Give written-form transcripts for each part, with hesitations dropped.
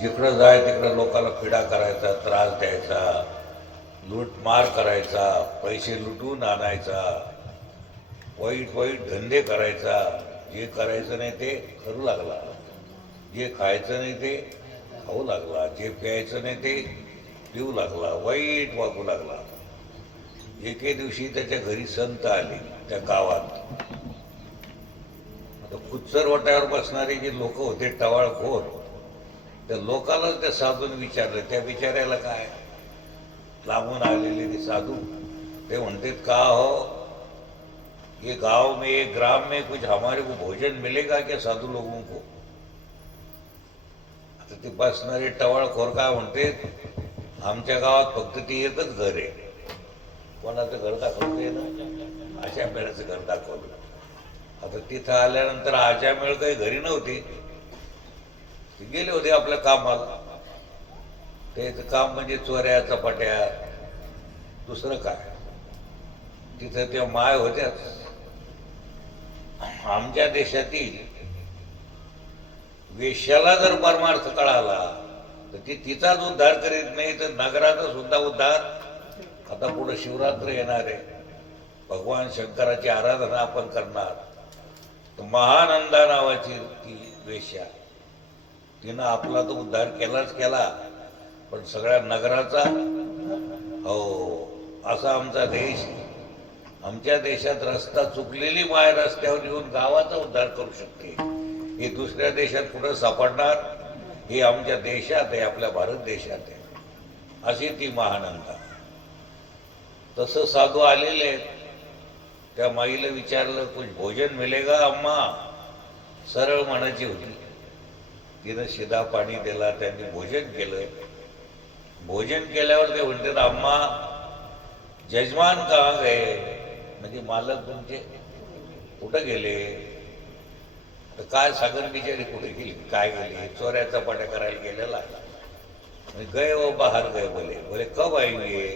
जिकडं जाय तिकडं लोकांना पिडा करायचा, त्रास द्यायचा, लूटमार करायचा, पैसे लुटून आणायचा, वाईट वाईट धंदे करायचा. जे करायचं नाही ते करू लागला, जे खायचं नाही ते खाऊ लागला, जे प्यायचं नाही ते पिऊ लागला, वाईट वागू लागला. एके दिवशी त्याच्या घरी संत आले त्या गावात. आता कुच्चर वाट्यावर बसणारे जे लोक होते टवाळखोर, त्या लोकांना त्या साधून विचारलं. त्या बिचाऱ्याला काय, लांबून आलेले ते साधू ते म्हणतात, का हो ये गांव में ये ग्राम में कुछ हमारे को भोजन मिलेगा क्या साधू लोगों को? आता ते बसणारे टवाळखोर काय म्हणते, आमच्या गावात फक्त ती एकच घर आहे. कोणाचं घर दाखवते ना, अशा मेळाचं घर दाखवलं. आता तिथं आल्यानंतर आशा मेळ काही घरी नव्हती, ते गेले होते आपल्या कामाला. ते काम म्हणजे चोऱ्या चपाट्या, दुसरं काय. तिथं त्या माय होत्याच. आमच्या देशातील वेश्याला जर परमार्थ कळाला तर ती तिचाच उद्धार करीत नाही, तर नगराचा सुद्धा उद्धार. आता पुढे शिवरात्र येणार आहे, भगवान शंकराची आराधना आपण करणार. तर महानंदा नावाची ती वेश्या, तिनं आपला तो उद्धार केलाच केला, पण सगळ्या नगराचा. हो, असा आमचा देश. आमच्या देशात रस्ता चुकलेली माय रस्त्यावर येऊन गावाचा उद्धार करू शकते. हे दुसऱ्या देशात कुठं सापडणार? हे आमच्या देशात आहे, आपल्या भारत देशात आहे. अशी ती महानंदा. तसं साधू आलेले त्या माईला विचारलं, कुछ भोजन मिलेगा अम्मा? सरळ म्हणायची होती. तिनं शिदा पाणी दिला, त्यांनी भोजन केलं. भोजन केल्यावर ते म्हणतात, अम्मा जजमान कहाँ गए? म्हणजे मालक तुमचे कुठं गेले? तर काय सागर बिचारी कुठे गेली, काय गेली? चोऱ्या चपाट्या करायला गेलेला. गए वो बाहर गए. बोले बोले कब आएंगे?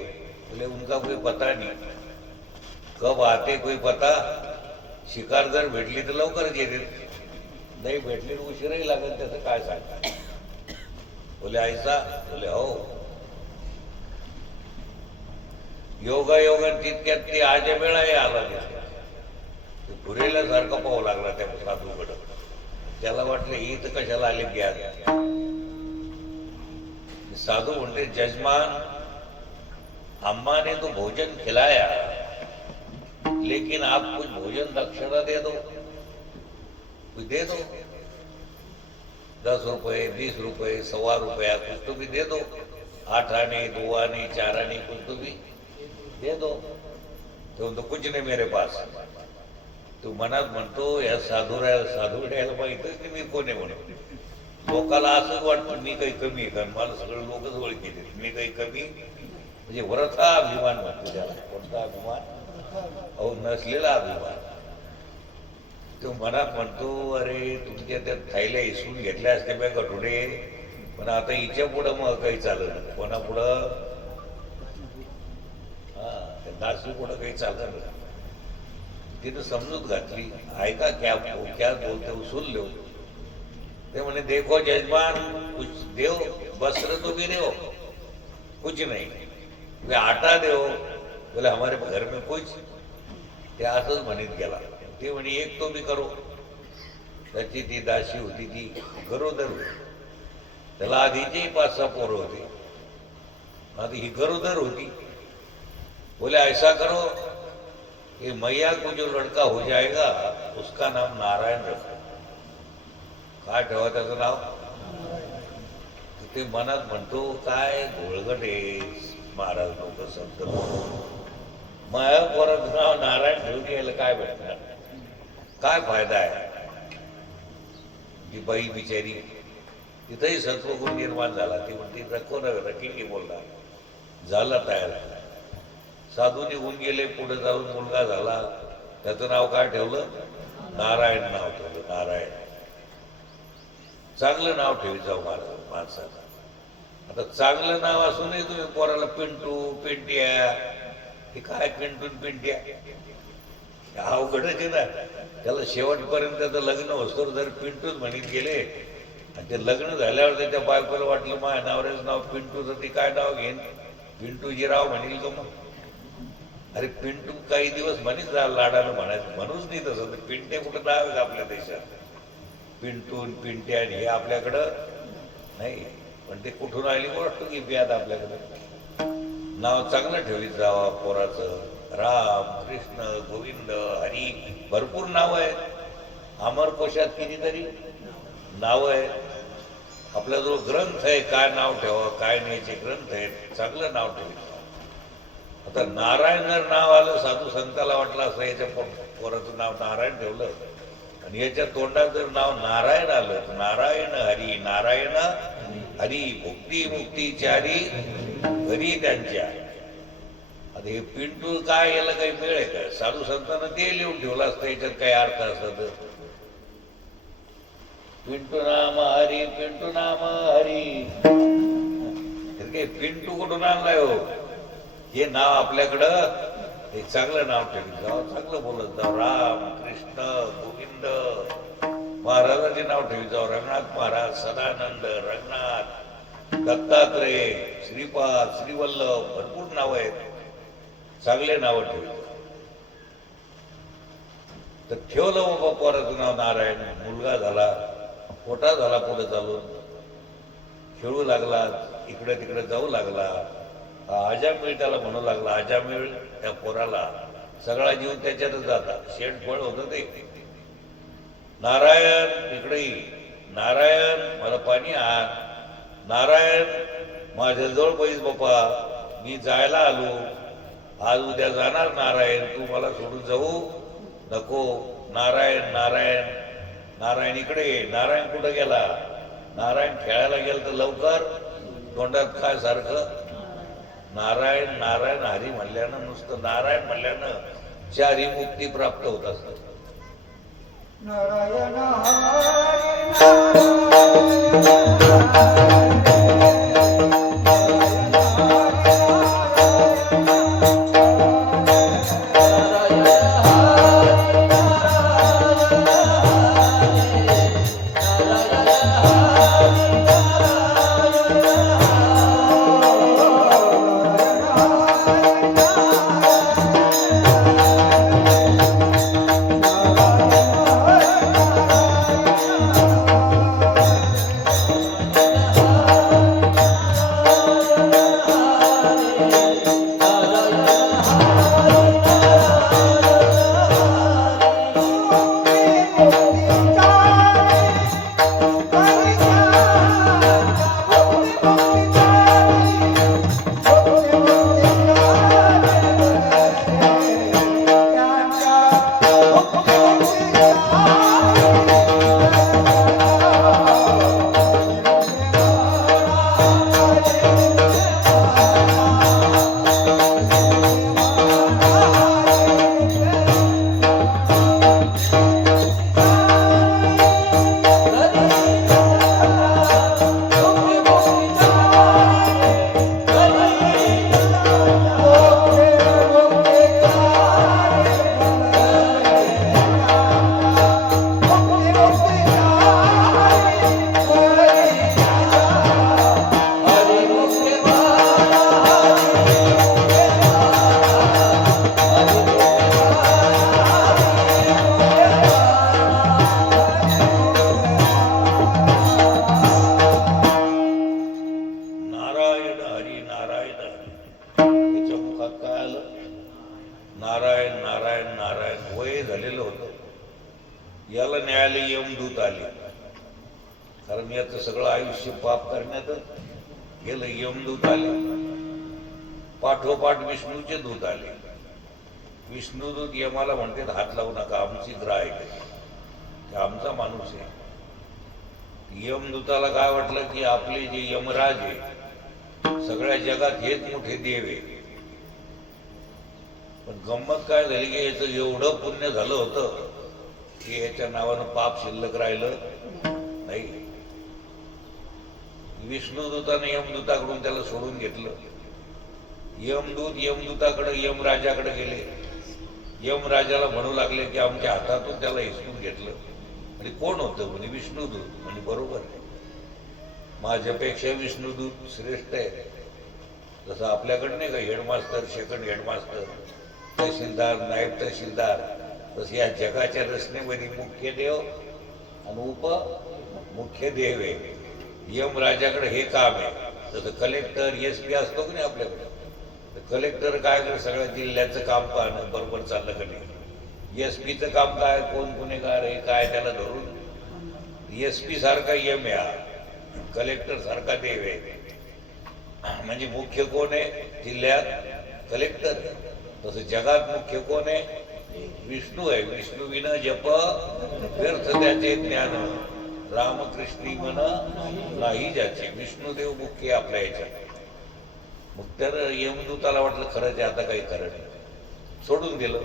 बोले उनका कोई पता नहीं. कब आते कोई पता? शिकार जर भेटली तर लवकर येते, नाही भेटली तर उशीरही लागेल. त्याचं काय सांगता? बोले ऐसा? बोले हो. योगायोगात तितक्यात ती आजा वेळाही आला. ते पुरेला सारखं पाहू लागला त्या साधूकडं. त्याला वाटलं ही तर कशाला आली घ्या. साधू म्हणते, जजमान अम्मा ने तो भोजन खिलाया, लेकिन आप कुछ भोजन दक्षिणा दे दो, कुछ दे दो. 10 रुपये, 20 रुपये, ₹1.25 कुछ तो भी दे दो. 8 आने, 2 आने, 4 आने कुछ तो भी दे दो. तो कुछ नाही मेरे पास. तू मनात म्हणतो, या साधूड्याला माहित की मी कोण आहे म्हणून. लोकाला असंच वाटतं मी काही कमी आहे, कारण मला सगळे लोकच ओळखीचे, मी काही कमी. म्हणजे वरथा अभिमान म्हणतो त्याला. कोणता अभिमान? अहो नसलेला अभिमान. तो मनात म्हणतो, अरे तुमच्या त्या थैल्या हिसकून घेतल्या असते बॅ गठुडे, पण आता हिच्या पुढं मग काही चालत नाही. कोणापुढं? त्या दासी पुढं काही चालत नाही. तिनं समजूत घातली, ऐका क्या बोलते उसूल लो. ते म्हणे, देखो जजमान कुछ देव, वस्त्र तो भी देव, कुछ नहीं. वे आटा देव. बोले हमारे घर में कुछ. ते असंच म्हणत गेला. ते म्हणे, एक तो भी करो. त्याची ती दासी होती ती गरोदर होती. त्याला आधीची 5-6 पोरं होती, आधी ही गरोदर होती. बोले ऐसा करो, ये मैया को जो लड़का हो जाएगा उसका नाम नारायण रखो. काय ठेवा त्याचं नाव? ते मनात म्हणतो, काय घोळगट आहे महाराज लोक संत. माया पोराचं नाव नारायण ठेवून यायला काय भेटणार? काय फायदा आहे? ती बाई बिचारी, तिथंही सत्वगुण निर्माण झाला. ती म्हणते, कोण रकिंगी बोलला. झाला तयार. साधू निघून गेले. पुढे जाऊन मुलगा झाला. त्याचं नाव काय ठेवलं? नारायण नाव ठेवलं. नारायण. चांगलं नाव ठेवी जाऊ माणसाचं. आता चांगलं नाव असूनही तुम्ही पोराला पिंटू पिंट्या, हे काय पिंटून पिंट्या? अवघडच आहे ना. त्याला शेवटपर्यंत त्याचं लग्न होतं जर पिंटूच म्हणत गेले आणि ते लग्न झाल्यावर त्याच्या बायकोला वाटलं माझ्या नवऱ्याचं नाव पिंटूचं, ते काय नाव घेईन, पिंटूजीराव म्हणेल का मग? अरे पिंटू काही दिवस म्हणेच जा लाडानं म्हणायचं, म्हणूच नाही तसं. पिंटे कुठं नाव आहे आपल्या देशात? पिंटू पिंटे आणि हे आपल्याकडं नाही. पण ते कुठून आली गोष्ट की बियात आपल्याकडं नाव चांगलं ठेवीत जावा पोराचं. राम कृष्ण गोविंद हरी भरपूर नावं आहेत. अमरकोशात कितीतरी नावं आहेत. आपल्याजवळ ग्रंथ आहे, काय नाव ठेवा काय न्यायचे ग्रंथ आहेत. चांगलं नाव ठेवीत. आता नारायण जर नाव आलं, साधू संताला वाटलं असं याच्या पोराचं नाव नारायण ठेवलं, आणि याच्या तोंडात जर नाव नारायण आलं तर नारायण हरी नारायण हरी भुक्ती मुक्ती चारी घरी त्यांच्या. आता हे पिंटू काय, याला काही मिळ आहे का? साधू संतांना ते लिहून ठेवलं असतं, याच्यात काही अर्थ असत. पिंटू नाम हरी पिंटू नाम हरी. काही पिंटू कुठून आणलाय हो? हे नाव आपल्याकडं हे चांगलं नाव ठेवलं जावं, चांगलं बोलत जावं. राम कृष्ण गोविंद महाराजांचे नाव ठेवी जावं. रंगनाथ महाराज, सदानंद, रंगनाथ, दत्तात्रय, श्रीपाद, श्रीवल्लभ भरपूर नाव आहेत. चांगले नावं ठेवी. तर ठेवलं बाबा पोराचं नाव नारायण. मुलगा झाला, मोठा झाला, पुढे चालून खेळू लागला, इकडे तिकडे जाऊ लागला. अजामिळ त्याला म्हणू लागला. अजामिळ त्या पोराला सगळा जीव त्याच्यातच जाता. शेणफळ होतं ते. नारायण इकडे, नारायण मला पाणी आण, नारायण माझ्याजवळ पैस बापा, मी जायला आलो, आज उद्या जाणार नारायण, तू मला सोडून जाऊ नको. नारायण नारायण नारायण इकडे. नारायण कुठं गेला? नारायण खेळायला गेला तर लवकर तोंडात काय सारखं नारायण नारायण हरी म्हणल्यानं, नुसतं नारायण म्हणल्यानं चारी मुक्ती प्राप्त होत असतात. नारायण याला न्यायालय यमदूत आले, कारण याचं सगळं आयुष्य पाप करण्यात गेलं. यमदूत आले, पाठोपाठ विष्णूचे दूत आले. विष्णुदूत यमाला म्हणते हात लावू नका, आमची ग्राहक आहे, आमचा माणूस आहे. यमदूताला काय वाटलं की आपले जे यमराज आहे सगळ्या जगात हेच मोठे देव आहे. पण गंमत काय झाली की याचं एवढं पुण्य झालं होतं की याच्या नावानं पाप शिल्लक राहिलं नाही. विष्णुदूताने यमदूताकडून त्याला सोडून घेतलं. यमदूत यमदूताकडे यमराजाकडे गेले. यमराजाला म्हणू लागले की आमच्या हातातून त्याला हिसकून घेतलं. आणि कोण होतं म्हणे विष्णुदूत. म्हणजे बरोबर आहे. माझ्यापेक्षा विष्णुदूत श्रेष्ठ आहे. जसं आपल्याकडे नाही का हेडमास्टर, सेकंड हेडमास्टर, तहसीलदार, नायब तहसीलदार, तसं या जगाच्या रचनेमध्ये मुख्य देव आणि मुख्य देव आहे. यम राजाकडे हे काम आहे. जसं कलेक्टर SP असतो की नाही आपल्याकडे, कलेक्टर काय कर सगळ्या जिल्ह्याचं काम पाहणं बरोबर चाललं का नाही. SP काम काय, कोण गुन्हेगार आहे काय त्याला धरून SP सारखा यम आहे, कलेक्टर सारखा देव आहे. म्हणजे मुख्य कोण आहे जिल्ह्यात, कलेक्टर. तसं जगात मुख्य कोण आहे, विष्णू आहे. विष्णू विन जप व्यर्थ त्याचे ज्ञान, रामकृष्णी मन नाही ज्याचे. विष्णुदेव मुख्य आपल्या याच्यात. मग तर यमदूताला वाटलं खरंच आता काही खरं नाही, सोडून दिलं.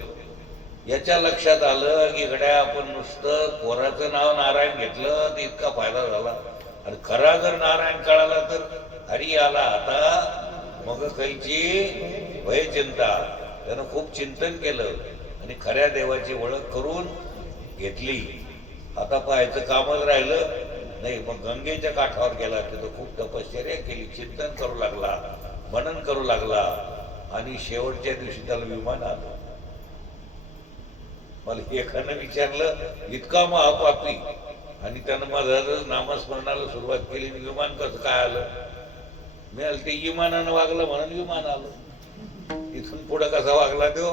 याच्या लक्षात आलं की गड्या आपण नुसतं पोराचं नाव नारायण घेतलं तर इतका फायदा झाला, आणि खरा जर नारायण कळाला तर हरी आला आता मग काहीची भय चिंता. त्यानं खूप चिंतन केलं आणि खऱ्या देवाची ओळख करून घेतली. आता पाहायचं कामच राहिलं नाही. मग गंगेच्या काठावर गेला, तिथं खूप तपश्चर्या केली, चिंतन करू लागला, मनन करू लागला, आणि शेवटच्या दिवशी त्याला विमान आलं. मला एकानं विचारलं इतका महापापी आणि त्यानं माझं नामस्मरणाला सुरुवात केली, विमान कसं काय आलं. मी ते इमानानं वागलं म्हणून विमान आलं. इथून पुढं कसा वागला तो,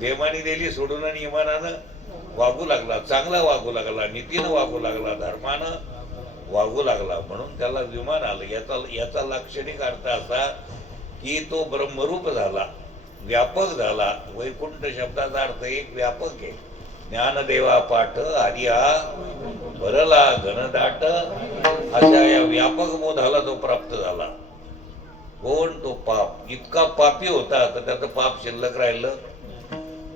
बेमानी दिली सोडून आणि इमानानं वागू लागला, चांगला वागू लागला, नीतीनं वागू लागला, धर्मानं वागू लागला, म्हणून त्याला विमान आलं. याचा लाक्षणिक अर्थ असा की तो ब्रह्मरूप झाला, व्यापक झाला. वैकुंठ शब्दाचा अर्थ एक व्यापक आहे. ज्ञानदेवा पाठ हरिया भरला घनदाट, अशा या व्यापक बोधाला तो प्राप्त झाला. कोण, तो पाप. इतका पापी होता तर त्याचं पाप शिल्लक राहिलं.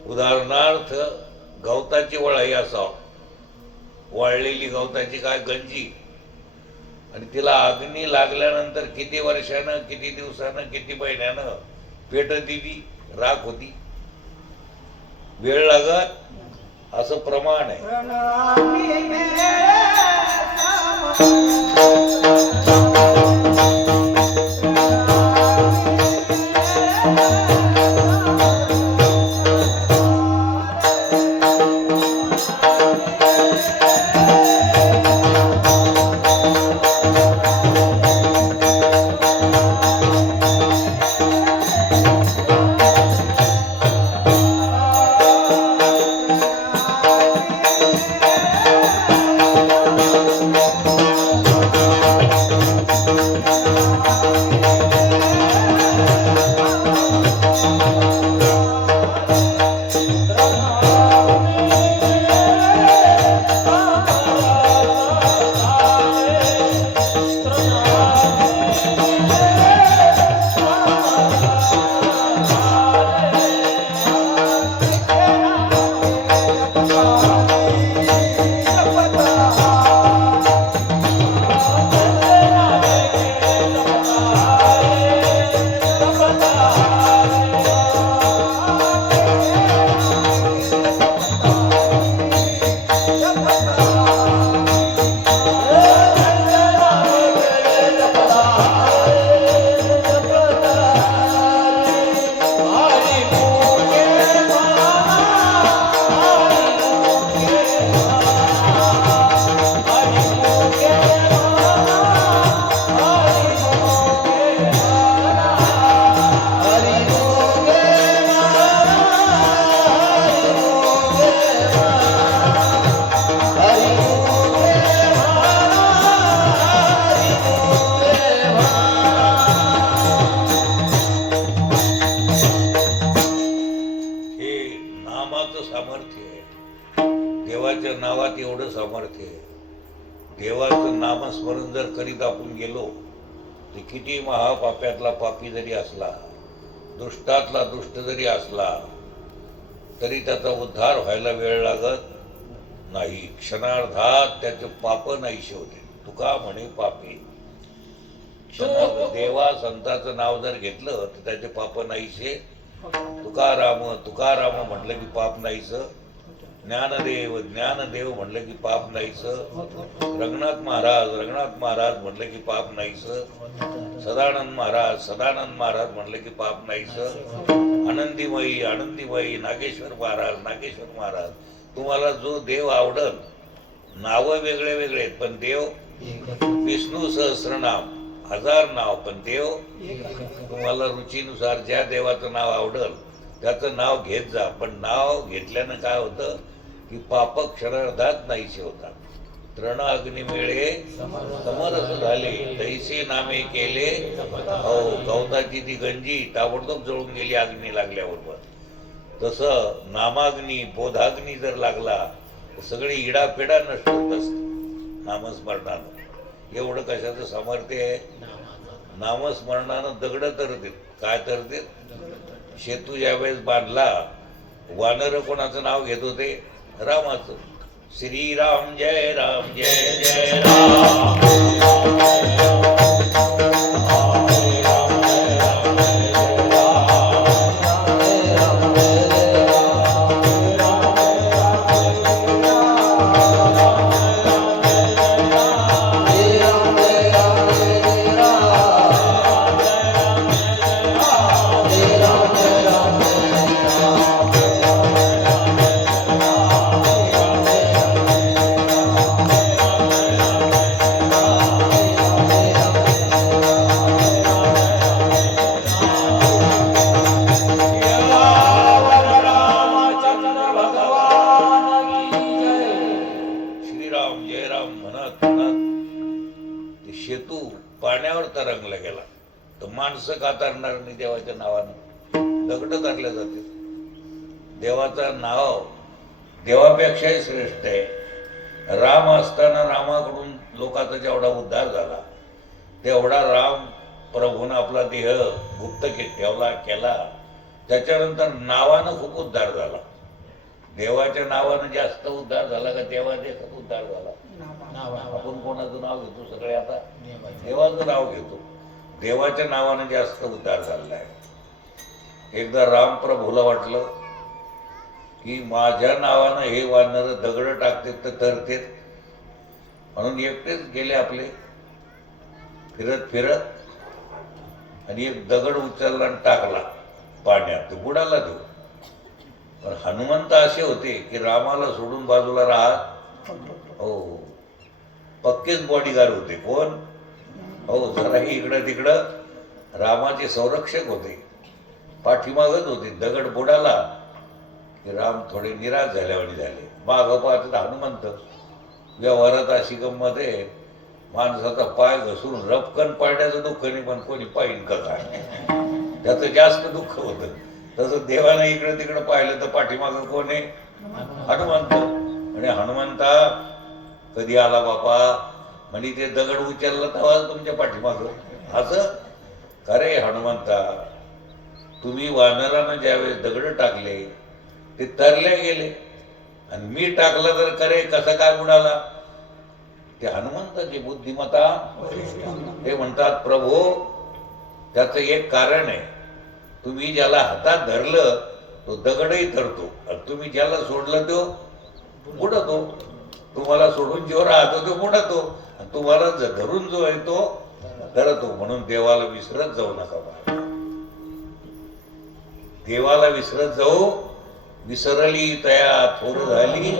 उदाहरणार्थ गवताची वळाई असावं, वाळलेली गवताची काय गंजी, आणि तिला अग्नी लागल्यानंतर किती वर्षानं, किती दिवसानं, किती महिन्यानं पेटत दिली, राख होती, वेळ लागत, असं प्रमाण आहे. देवाच्या नावात एवढं सामर्थ्य आहे. देवाचं नामस्मरण जर करीत आपण गेलो तर किती महापाप्यातला पापी जरी असला, दुष्टातला दुष्ट जरी असला, तरी त्याचा उद्धार व्हायला वेळ लागत नाही. क्षणार्धात त्याचे पाप नाहीसे होते. तुका म्हणे पापी. देवा संताचं नाव जर घेतलं तर त्याचे पाप नाहीसे. तुकाराम तुकाराम म्हटलं की पाप नाहीस ज्ञानदेव ज्ञानदेव म्हणलं की पाप नाहीचं, रंगनाथ महाराज म्हणलं की पाप नाहीचं, सदानंद महाराज म्हणलं की पाप नाहीचं, आनंदीमयी नागेश्वर महाराज. तुम्हाला जो देव आवडल, नावं वेगळे वेगळे आहेत पण देव विष्णू सहस्रनाम, 1000 नाव पण देव. तुम्हाला रुचीनुसार ज्या देवाचं नाव आवडल त्याचं नाव घेत जा, पण नाव घेतल्यानं काय होतं की पाप क्षणार्धात नाहीसे होतात. तृण अग्नी मिळे समरस झाले, तैसे नामे केले. हो, गवताची ती गंजी ताबडतोब जळून गेली अग्नी लागल्याबरोबर. तसं नामाग्नी बोधाग्नी जर लागला तर सगळी इडापिडा नष्ट होत असते नामस्मरणानं. एवढं कशाचं सामर्थ्य आहे? नामस्मरणानं दगड तरतील. काय तरतील? शेतू ज्यावेळेस बांधला, वानर कोणाचं नाव घेत होते? रामाचं. श्रीराम जय राम जय जय राम. शेतू पाण्यावर तरंगला गेला तर माणसं का तरणार नाही देवाच्या नावानं? दगड तरल्या जाते. देवाचं नाव देवापेक्षाही श्रेष्ठ आहे. राम असताना रामाकडून लोकांचा जेवढा उद्धार झाला तेवढा राम प्रभूनं आपला देह गुप्त केला. त्याच्यानंतर नावानं खूप उद्धार झाला. देवाच्या नावानं जास्त उद्धार झाला का देवाचा उद्धार झाला? आपण कोणाचं नाव घेतो? सगळे आता देवाचं नाव घेतो. देवाच्या नावानं जास्त उद्धार झालेला आहे. एकदा राम प्रभूला वाटलं की माझ्या नावानं हे वानर दगड टाकतात तर तरतेत, म्हणून एकटेच गेले आपले फिरत आणि एक दगड उचलला आणि टाकला पाण्यात, ते बुडाला देऊ. पण हनुमंत असे होते की रामाला सोडून बाजूला राहत. हो, पक्केच बॉडीगार्ड होते. कोण? हो, जराही इकडं तिकडं रामाचे संरक्षक होते, पाठीमागत होते. दगड बुडाला की राम थोडे निराश झाल्यावानी झाले. मागं पाहतात हनुमंत. व्यवहारात अशी गंमत आहे, माणसाचा पाय घसरून रपकन पाडण्याचं दुःख नाही, पण कोणी पाहिन का काय त्याचं जास्त दुःख होतं. तसं देवानं इकडं तिकडं पाहिलं तर पाठीमागं कोण आहे? हनुमंत. आणि हनुमंता कधी आला बापा? म्हणजे ते दगड उचलला तेव्हा तुमच्या पाठीमागं. असं खरे हनुमंता, तुम्ही वानरानं ज्यावेळेस दगड टाकले ते तरले गेले आणि मी टाकलं तर करे कसा काय बुडाला? ते हनुमंताची बुद्धिमत्ता. ते म्हणतात प्रभू त्याचं एक कारण आहे, तुम्ही ज्याला हातात धरलं तो दगडही धरतो आणि तुम्ही ज्याला सोडलं तो बुडतो. तुम्हाला सोडून जो राहतो तो बुडतो आणि तुम्हाला धरून जो आहे तो धरतो. म्हणून देवाला विसरत जाऊ नका. देवाला विसरत जाऊ. विसरली तया थोर झाली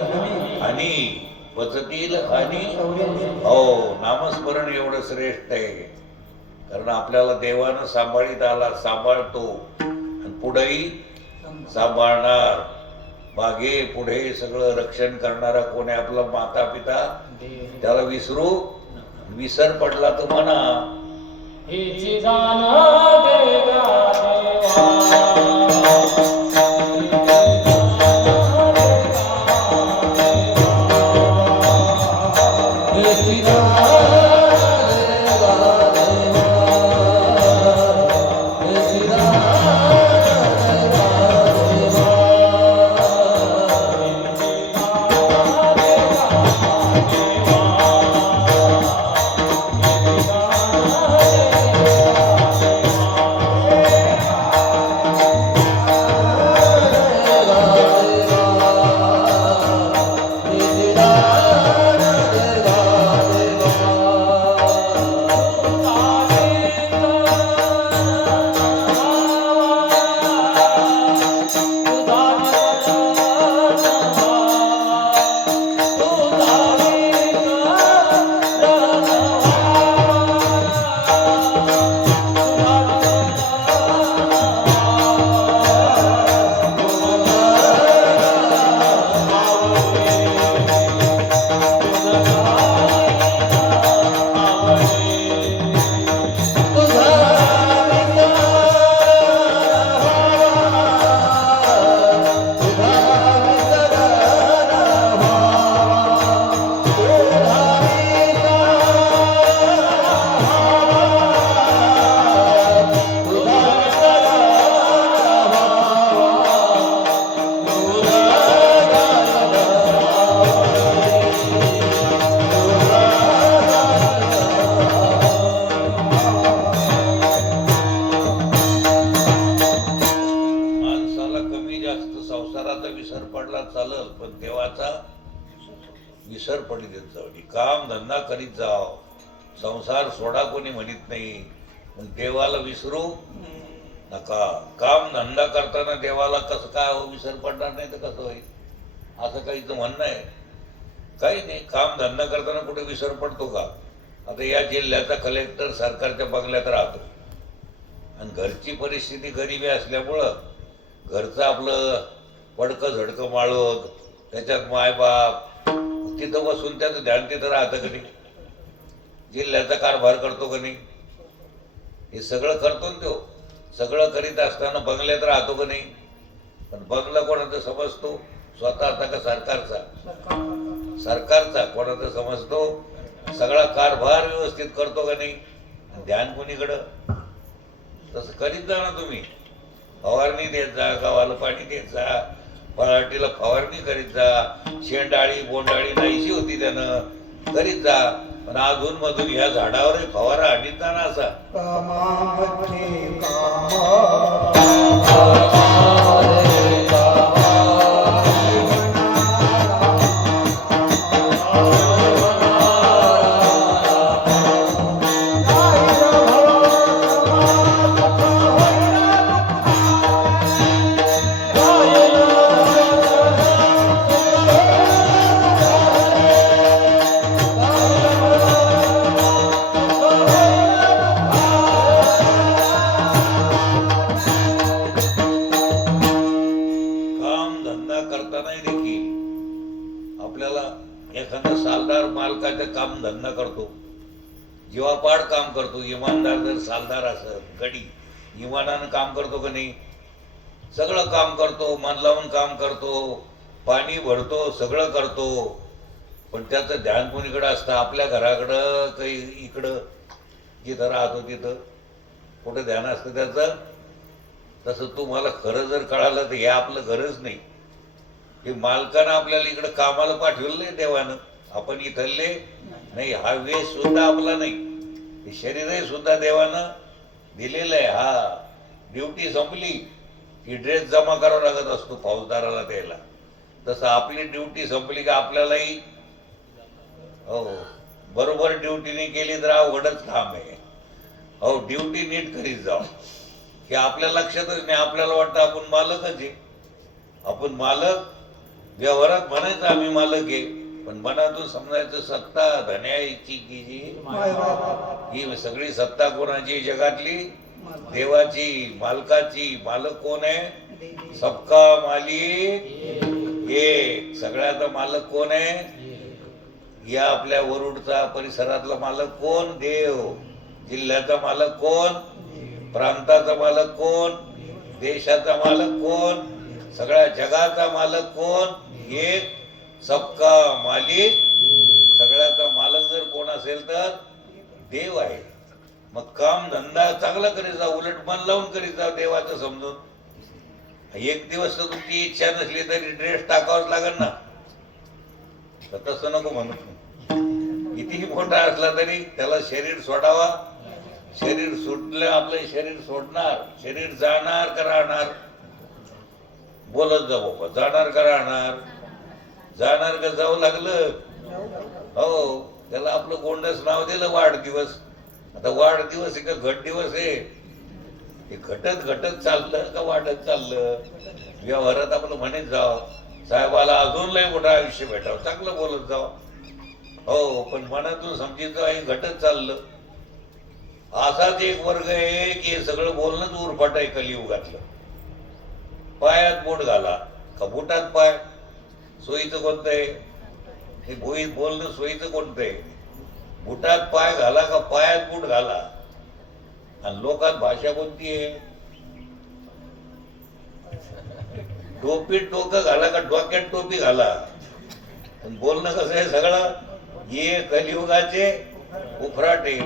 आणि वचतील आणि. हो, नामस्मरण एवढं श्रेष्ठ आहे, कारण आपल्याला देवानं सांभाळीत आला, सांभाळतो आणि पुढेही सांभाळणार. मागे पुढे सगळं रक्षण करणारा कोण आहे? आपला माता पिता. त्याला विसर पडला तर म्हणा विसर पडी देत जाऊ, काम धंदा करीत जाव, संसार सोडा कोणी म्हणत नाही, पण देवाला विसरू नका. काम धंदा करताना देवाला कसं काय विसर पडणार नाही तर कसं होईल, असं काहीच म्हणणं आहे? काही नाही. काम धंदा करताना कुठे विसर पडतो का? आता या जिल्ह्याचा कलेक्टर सरकारच्या बंगल्यात राहतो आणि घरची परिस्थिती गरिबी असल्यामुळं घरचं आपलं पडकं झडकं माळवत, त्याच्यात मायबाप, तिथं बसून त्याचं ध्यान तिथं राहतं का नाही? जिल्ह्याचा कारभार करतो का नाही? हे सगळं करतो ना तो. सगळं करीत असताना बंगल्यात राहतो का नाही? पण बंगला कोणाचा समजतो? स्वतःचा का सरकारचा? सरकारचा. कोणाचा समजतो? सगळा कारभार व्यवस्थित करतो का नाही? ध्यान कोणीकडं? तसं करीत जा ना तुम्ही. फवारणी देत जा, गावाला पाणी देत जा, पराठीला फवारणी करीत जा, शेंडाळी बोंडाळी नाहीशी होती त्यानं करीत जा. पण अधून मधून ह्या झाडावरही फवारा आणीत जा ना असा. एखादा सालदार मालकाचं काम धंदा करतो, जीवापाड काम करतो. इमानदार जर सालदार असेल, गडी इमानानं काम करतो का नाही? सगळं काम करतो, मन लावून काम करतो, पाणी भरतो, सगळं करतो. पण त्याचं ध्यान कोणीकडं असतं? आपल्या घराकडं काही इकडं जिथं राहतो तिथं कुठं ध्यान असतं त्याचं? तसं तुम्हाला खरं जर कळालं तर हे आपलं घरच नाही. हे मालकानं आपल्याला इकडं कामाला पाठवलं नाही देवानं, आपण इथले नाही. हा वेश सुद्धा आपला नाही, हे शरीरही सुद्धा देवानं दिलेलं आहे. हा ड्युटी संपली की ड्रेस जमा करावा लागत असतो फौजदाराला द्यायला. तसं आपली ड्युटी संपली का आपल्यालाही हो बरोबर ड्युटीने केली तर अवघडच काम आहे. हो ड्युटी नीट करीत जाऊ. हे आपल्या लक्षातच नाही. आपल्याला वाटतं आपण मालकच आहे. आपण मालक व्यवहारात म्हणायचं आम्ही मालक आहे, पण मनातून समजायचं सत्ता धन्याची की जी ही सगळी सत्ता कोणाची? जगातली देवाची, मालकाची. मालक कोण आहे? सबका मालिक एक. सगळ्याचा मालक कोण आहे? या आपल्या वरुडचा परिसरातला मालक कोण? देव. जिल्ह्याचा मालक कोण? प्रांताचा मालक कोण? देशाचा मालक कोण? सगळ्या जगाचा मालक कोण? एक. सबका मालिक. सगळ्याचा मालक जर कोण असेल तर देव आहे. मग काम धंदा चांगला करीत जा, उलट मन लावून करीत जा देवाचं समजून. एक दिवस तर तुमची इच्छा नसली तरी ड्रेस टाकावाच लागेल ना. तसं नको म्हणून. कितीही मोठा असला तरी त्याला शरीर सोडावा. शरीर सुटलं आपलं शरीर सोडणार, शरीर जाणार का राहणार? बोलत जा बाबा, जाणार का राहणार? जाणार का जाऊ लागलं? हो त्याला आपलं गोंडस नाव दिलं वाढदिवस. आता वाढदिवस आहे का घट दिवस आहे? हे घटत घटत चाललं का वाढत चाललं? व्यवहारात आपलं म्हणत जाव, साहेबाला अजून लय मोठं आयुष्य भेटावं, चांगलं बोलत जाव. हो पण मनातून समजित जाव हे घटत चाललं. असाच एक वर्ग आहे की हे सगळं बोलणंच उरफाट आहे कलियुगातलं. पायात बोट घाला का बोटात पाय? सोयीचं कोणतं आहे? हे भोईत बोलणं सोयीचं कोणतं आहे? बुटात पाय घाला का पायात बूट घाला? आणि लोकात भाषा कोणती आहे? टोपीत टोकं घाला का डोक्यात टोपी घाला? पण बोलणं कसं आहे सगळं? हे कलियुगाचे उफराटे.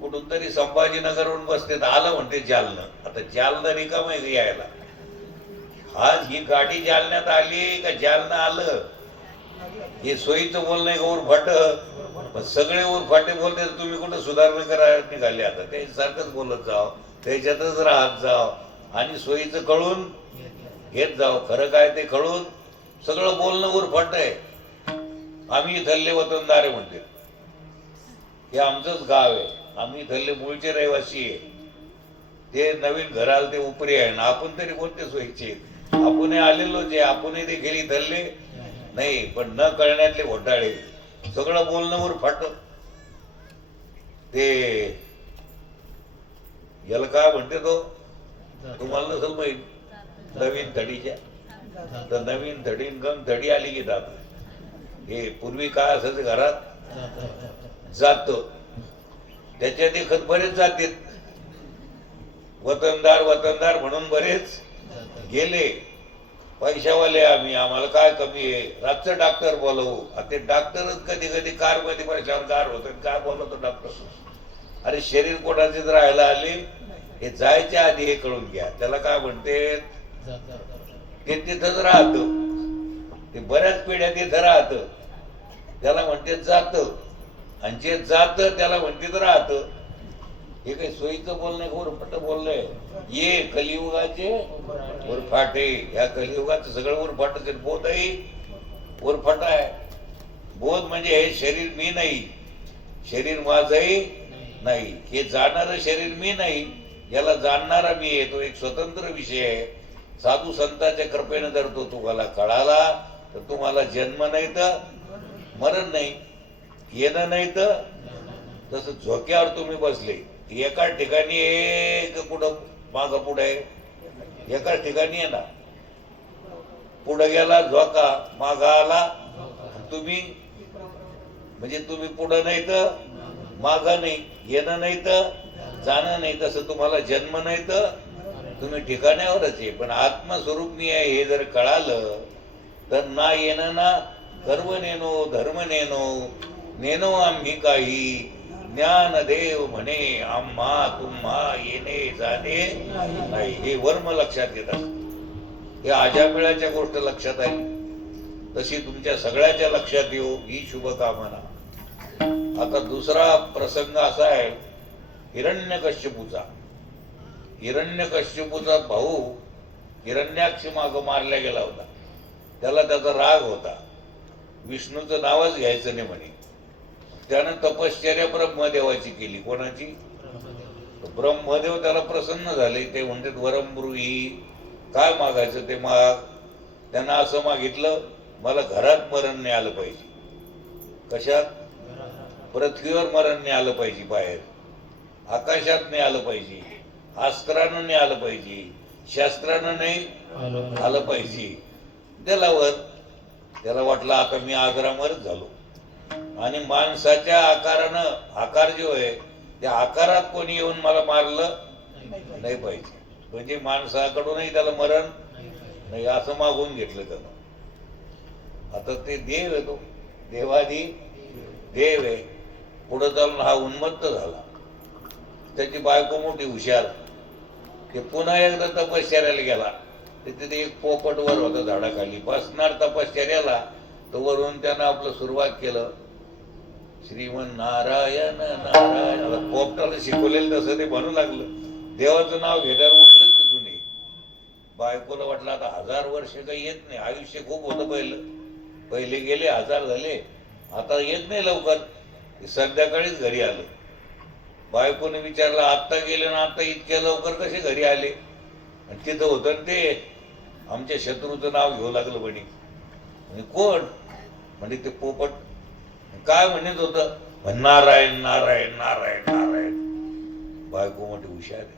कुठून तरी संभाजीनगरवरून बसते आलं म्हणते जालना. आता जालना रिकाम आहे यायला. आज ही गाडी जालन्यात आली का जालना आलं? हे सोयीचं बोलणं आहे का उरफाट? सगळे उरफाटे बोलते. तुम्ही कुठं सुधारणा करायला निघाले? आता त्याच्यासारखंच बोलत जाव, त्याच्यातच राहत जाव आणि सोयीचं कळून घेत जाव. खरं काय ते कळून सगळं बोलणं उरफाट आहे. आम्ही इथले वतनदार आहे म्हणते. हे आमचंच गाव आहे, आम्ही इथले मूळचे रहिवासी आहे. ते नवीन घर आलं ते उपरी आहे ना, आपण तरी कोणते सोयीचे आपण आलेलो जे आपण देखील इथले नाही, पण न कळण्यातले घोटाळे सगळं बोलणं वर फाट. ते याला काय म्हणते तो, तुम्हाला नसेल माहित, नवीन थडीच्या तर नवीन थडीन गंग थडी आली की जात. हे पूर्वी काय असायचं घरात जात, त्याच्या देखत बरेच जाते. वतनदार वतनदार म्हणून बरेच गेले. पैशावाले आम्ही, आम्हाला काय कमी आहे, रातचं डॉक्टर बोलवू. ते डॉक्टरच कधी कधी कार मध्ये पैशावर कार होत, काय बोलवतो डॉक्टर. अरे शरीर कोणाचे राहायला आले, हे जायच्या आधी हे कळून घ्या. त्याला काय म्हणते, ते तिथंच राहत, ते बऱ्याच पिढ्या तिथं राहत, त्याला म्हणते जात. आणि जे जात त्याला म्हणते राहत. हे काही सोयीचं बोलणं, उरफाट बोललंय. ये कलियुगाचे उरफाटे, या कलियुगाचं सगळं उरफाटच. बोधही उरफाट आहे. बोध म्हणजे हे शरीर मी नाही, शरीर माझंही नाही, हे जाणारं शरीर मी नाही, याला जाणणारा मी आहे. तो एक स्वतंत्र विषय आहे. साधू संतांच्या कृपेने जर तो तुम्हाला कळाला तर तुम्हाला जन्म नाही तर मरण नाही, येणं नाही तर. तसं झोक्यावर तुम्ही बसले, एका ठिकाणी एक कुठं माग पुढे, एकाच ठिकाणी आहे ना. पुढे गेला झोका, माग आला तुम्ही, म्हणजे तुम्ही पुढं नाही तर माग नाही, येणं नाही तर जाणं नाही. तसं तुम्हाला जन्म नाही तर तुम्ही ठिकाण्यावरच आहे. पण आत्मस्वरूप मी आहे हे जर कळालं तर ना येणं ना कर्म नेनो धर्म नेनो, नेनो आम्ही काही. ज्ञानदेव म्हणे आम्हा तुम्हा येणे जाणे नाही. हे वर्म लक्षात घेतात. हे आजामेळाच्या गोष्ट लक्षात आली, तशी तुमच्या सगळ्याच्या लक्षात येऊ ही शुभकामना. आता दुसरा प्रसंग असा आहे हिरण्यकश्यपूचा. हिरण्यकश्यपूचा भाऊ हिरण्याक्ष माग मारला गेला होता. त्याला त्याचा राग होता, विष्णूचं नावच घ्यायचं नाही म्हणे. त्यानं तपश्चर्या ब्रह्मदेवाची केली. कोणाची? ब्रह्मदेव त्याला प्रसन्न झाले. ते म्हणतात वरमब्रूही, काय मागायचं ते माग. त्यांना असं मागितलं, मला घरात मरण नाही आलं पाहिजे. कशात? पृथ्वीवर मरण नाही आलं पाहिजे, बाहेर आकाशात नाही आलं पाहिजे, अस्त्रानं नाही आलं पाहिजे, शास्त्रानं नाही आलं पाहिजे. त्याला वाटलं आता मी आग्रामरच झालो. आणि माणसाच्या आकारानं, आकार जो आहे त्या आकारात कोणी येऊन मला मारलं नाही पाहिजे, म्हणजे माणसाकडूनही त्याला मरण नाही, असं मागून घेतलं त्यानं. आता ते देव आहे, तो देवादी देव आहे. पुढे चालून हा उन्मत्त झाला. त्याची बायको मोठी हुशार, ते पुन्हा एकदा तपश्चर्याला गेला. तिथे एक पोपट वर होता झाडाखाली, बसणार तपश्चर्याला. तो वरून त्यानं आपलं सुरुवात केलं, श्रीमन नारायण नारायण. आता पोपटाला शिकवलेलं तसं ते म्हणू लागलं. देवाचं नाव घेण्यावर उठलंच तिथून. बायकोला वाटलं आता 1000 वर्ष काही येत नाही, आयुष्य खूप होतं पहिले गेले 1000 झाले, आता येत नाही लवकर. संध्याकाळीच घरी आलं. बायकोने विचारलं आत्ता गेले ना, आता इतक्या लवकर कसे घरी आले? आणि तिथं होतं ते आमच्या शत्रूचं नाव घेऊ लागलं म्हणे. कोण? म्हणजे ते पोपट. काय म्हणत होतं? नारायण नारायण नारायण नारायण. बायको मोठी हुशार आहे.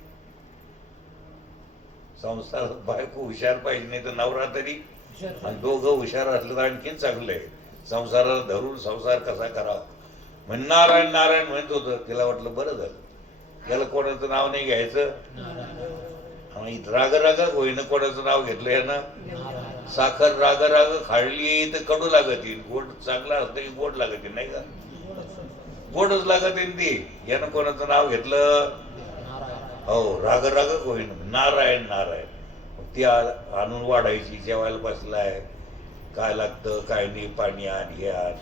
संसारात बायको हुशार पाहिजे, नाही तर नवरा तरी. आणि दोघं हुशार असलं तर आणखीन चांगलं आहे. संसाराला धरून संसार कसा करावा. म्हण नारायण नारायण म्हणत होतं. तिला वाटलं बरं झालं, याला कोणाचं नाव नाही घ्यायचं. राग राग होईना कोणाचं नाव घेतलं यानं. साखर राग राग खाल्ली तर कडू लागत येईल, गोड चांगला असतं की गोड लागत येईल, नाही का? गोडच लागत येईल ती. यानं कोणाचं नाव घेतलं, हो राग राग होईन नारायण नारायण. ती आणून वाढायची, जेवायला बसलाय, काय लागतं काय नाही, पाणी आण हे आण.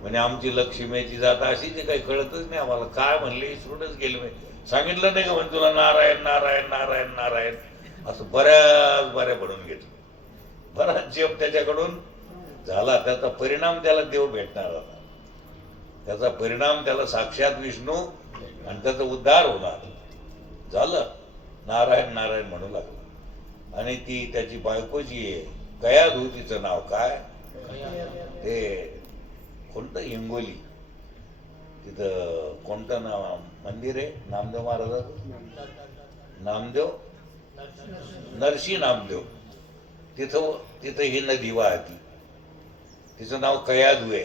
म्हणजे आमची लक्ष्मीची जात अशीच काही कळतच नाही आम्हाला. काय म्हणले सोडच गेले. सांगितलं नाही का म्हणजे तुला नारायण नारायण नारायण नारायण असं बऱ्या म्हणून घेतलं. बराच जेप त्याच्याकडून झाला त्याचा परिणाम त्याला देव भेटणार होता, त्याचा परिणाम त्याला साक्षात विष्णू आणि त्याचा उद्धार होणार. झालं, नारायण नारायण म्हणू लागला. आणि ती त्याची बायको जी आहे कयाधू, तिचं नाव काय, ते कोणतं हिंगोली, तिथं कोणतं नाव मंदिर आहे नामदेव महाराजाचं, नामदेव नरसी नामदेव, तिथं तिथं ही नदी वाहती, तिचं नाव कयाधू आहे.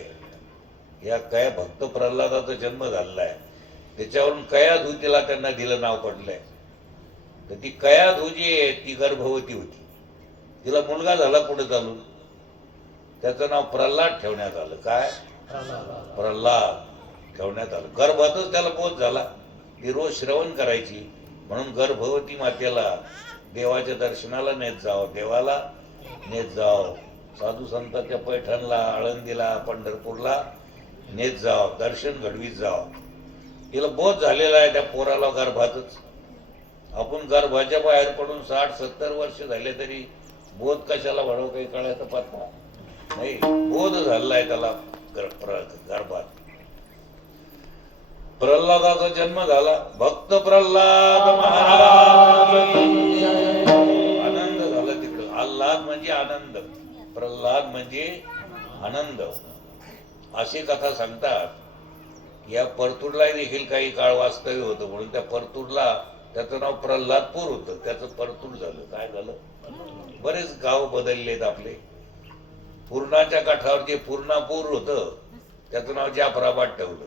या कया भक्त प्रल्हादाचा जन्म झालेला आहे, त्याच्यावरून कयाधू तिला त्या नदीला नाव पडलंय. तर ती कयाधू जी आहे ती गर्भवती होती, तिला मुलगा झाला पुढे चालून, त्याचं नाव प्रल्हाद ठेवण्यात आलं. काय, प्रल्हाद ठेवण्यात आलं. गर्भातच त्याला बोध झाला, ती रोज श्रवण करायची, म्हणून गर्भवती मातेला देवाच्या दर्शनाला नेत जावं, देवाला नेत जावं, साधू संतांच्या पैठणला, आळंदीला, पंढरपूरला नेत जावं, दर्शन घडवीत जावं. तिला बोध झालेला आहे त्या पोराला गर्भातच. आपण गर्भाच्या बाहेर पडून 60-70 वर्ष झाले तरी बोध कशाला म्हणू काही कळायचं पत्ता नाही, बोध झालेला आहे त्याला गर्भात. प्रल्हादाचा जन्म झाला. भक्त प्रल्हाद महाराज, आनंद झाला तिकडं. आल्हाद म्हणजे आनंद, प्रल्हाद म्हणजे आनंद. अशी कथा सांगतात. या परतूरला देखील काही काळ वास्तव्य होतं, म्हणून त्या परतूरला त्याचं नाव प्रल्हादपूर होतं, त्याचं परतूर झालं. काय झालं, बरेच गाव बदललेत आपले. पूर्णाच्या काठावर जे पूर्णापूर होतं त्याचं नाव जाफराबाद ठेवलं.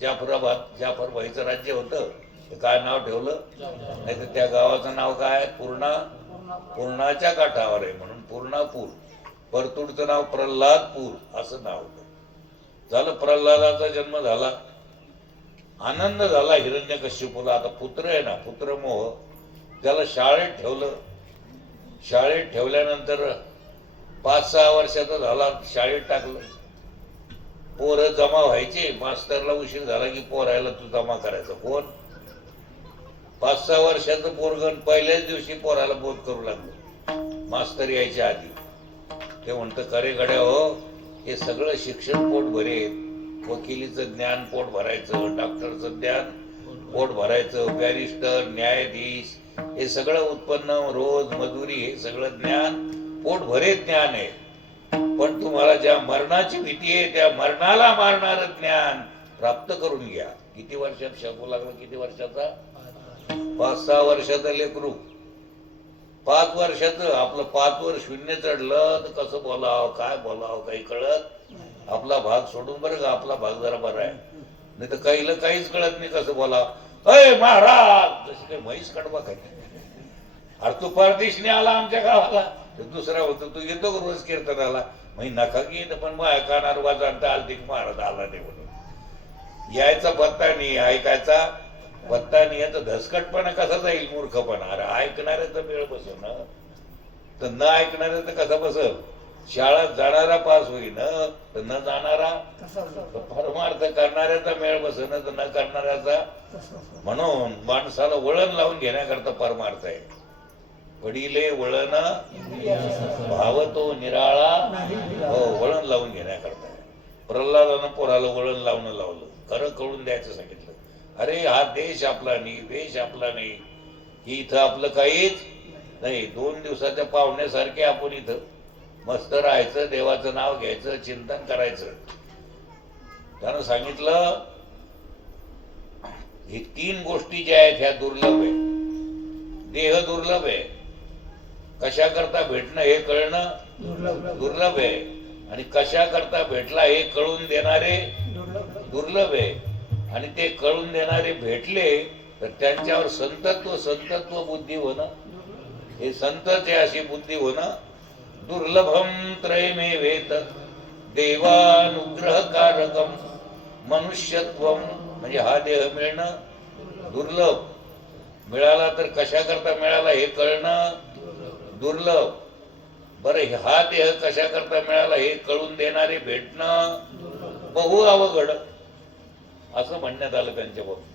जाफर भाईचं राज्य होतं, काय नाव ठेवलं, नाही तर त्या गावाचं नाव काय, पूर्णाच्या काठावर आहे म्हणून पूर्णापूर. परतूरचं नाव प्रल्हादपूर असं नाव होतं. झालं, प्रल्हादाचा जन्म झाला, आनंद झाला हिरण्यकश्यपूला. आता पुत्र आहे ना, पुत्रमोह, त्याला शाळेत ठेवलं. शाळेत ठेवल्यानंतर 5-6 वर्षाचा झाला, शाळेत टाकलं. पोरं जमा व्हायचे, मास्तरला उशीर झाला की पोरायला तू जमा करायचा. कोण, 5-6 वर्षाचं पोरगण पहिल्याच दिवशी पोराला बोध करू लागलो, मास्तर यायच्या आधी. ते म्हणतं, खरे गड्या हो, हे सगळं शिक्षण पोट भरेल, वकिलीचं ज्ञान पोट भरायचं, डॉक्टरचं ज्ञान पोट भरायचं, बॅरिस्टर, न्यायाधीश, हे सगळं उत्पन्न, रोज मजुरी, हे सगळं ज्ञान पोट भरे ज्ञान आहे. पण तुम्हाला ज्या मरणाची भीती आहे त्या मरणाला मारणार ज्ञान प्राप्त करून घ्या. किती वर्षात शकू लागलं, किती वर्षाचा, 5-6 वर्षाचा लेकरू, 5 वर्षाचं. आपलं 5 वर शून्य चढलं तर कसं बोलावं, काय बोलावं काही कळत. आपला भाग सोडून बरं का, आपला भाग जरा बरा आहे, नाही तर काहीला काहीच कळत नाही कसं बोलावं. अय महाराज, जशी काही म्हैस कडवा काय, अरे तू परदेशने आला आमच्या गावाला, दुसरा होतो, तू येतो का रोज कीर्तनाला, मी नका की येत, पण मग ऐकणार वाजता आलती महाराज आला नाही म्हणून. यायचा पत्ता नाही, ऐकायचा पत्ता नाही, याचा धसकटपणा कसा जाईल, मूर्खपणा. अरे ऐकणाऱ्याचा वेळ बसेल ना, तर न ऐकणाऱ्याचं कसा बसल. शाळेत जाणारा पास होईन, तर न जाणारा परमार्थ करणाऱ्याचा मेळ बसेल, तर न करणाऱ्याचा. म्हणून माणसाला वळण लावून घेण्याकरता परमार्थ आहे. पडिले वळण भावतो निराळा, हो, वळण लावून घेण्याकरता. प्रल्हादानं पोराला वळण लावणं लावलं, खरं कळून द्यायचं सांगितलं. अरे हा देश आपला नाही, वेश आपला नाही, ही इथं आपलं काहीच नाही. 2 दिवसाच्या पाहुण्यासारखे आपण इथं मस्त राहायचं, देवाचं नाव घ्यायचं, चिंतन करायचं. त्यानं सांगितलं ही 3 गोष्टी ज्या आहेत ह्या दुर्लभ आहे. देह दुर्लभ आहे, कशा करता भेटणं हे कळणं दुर्लभ आहे, आणि कशा करता भेटला हे कळून देणारे दुर्लभ आहे. आणि ते कळून देणारे भेटले तर त्यांच्यावर संतत्व बुद्धी होणं, हे संतच आहे अशी बुद्धी होणं. दुर्लभम त्रयमेवेत देवानुग्रहकारकम मनुष्यत्वम, म्हणजे हा देह मिळणं दुर्लभ. मिळाला तर कशा करता मिळाला हे कळणं दुर्लभ. बरं, हा देह कशा करता मिळाला हे कळून देणारे भेटणं बहु अवघड, असं म्हणण्यात आलं त्यांच्या बाबतीत.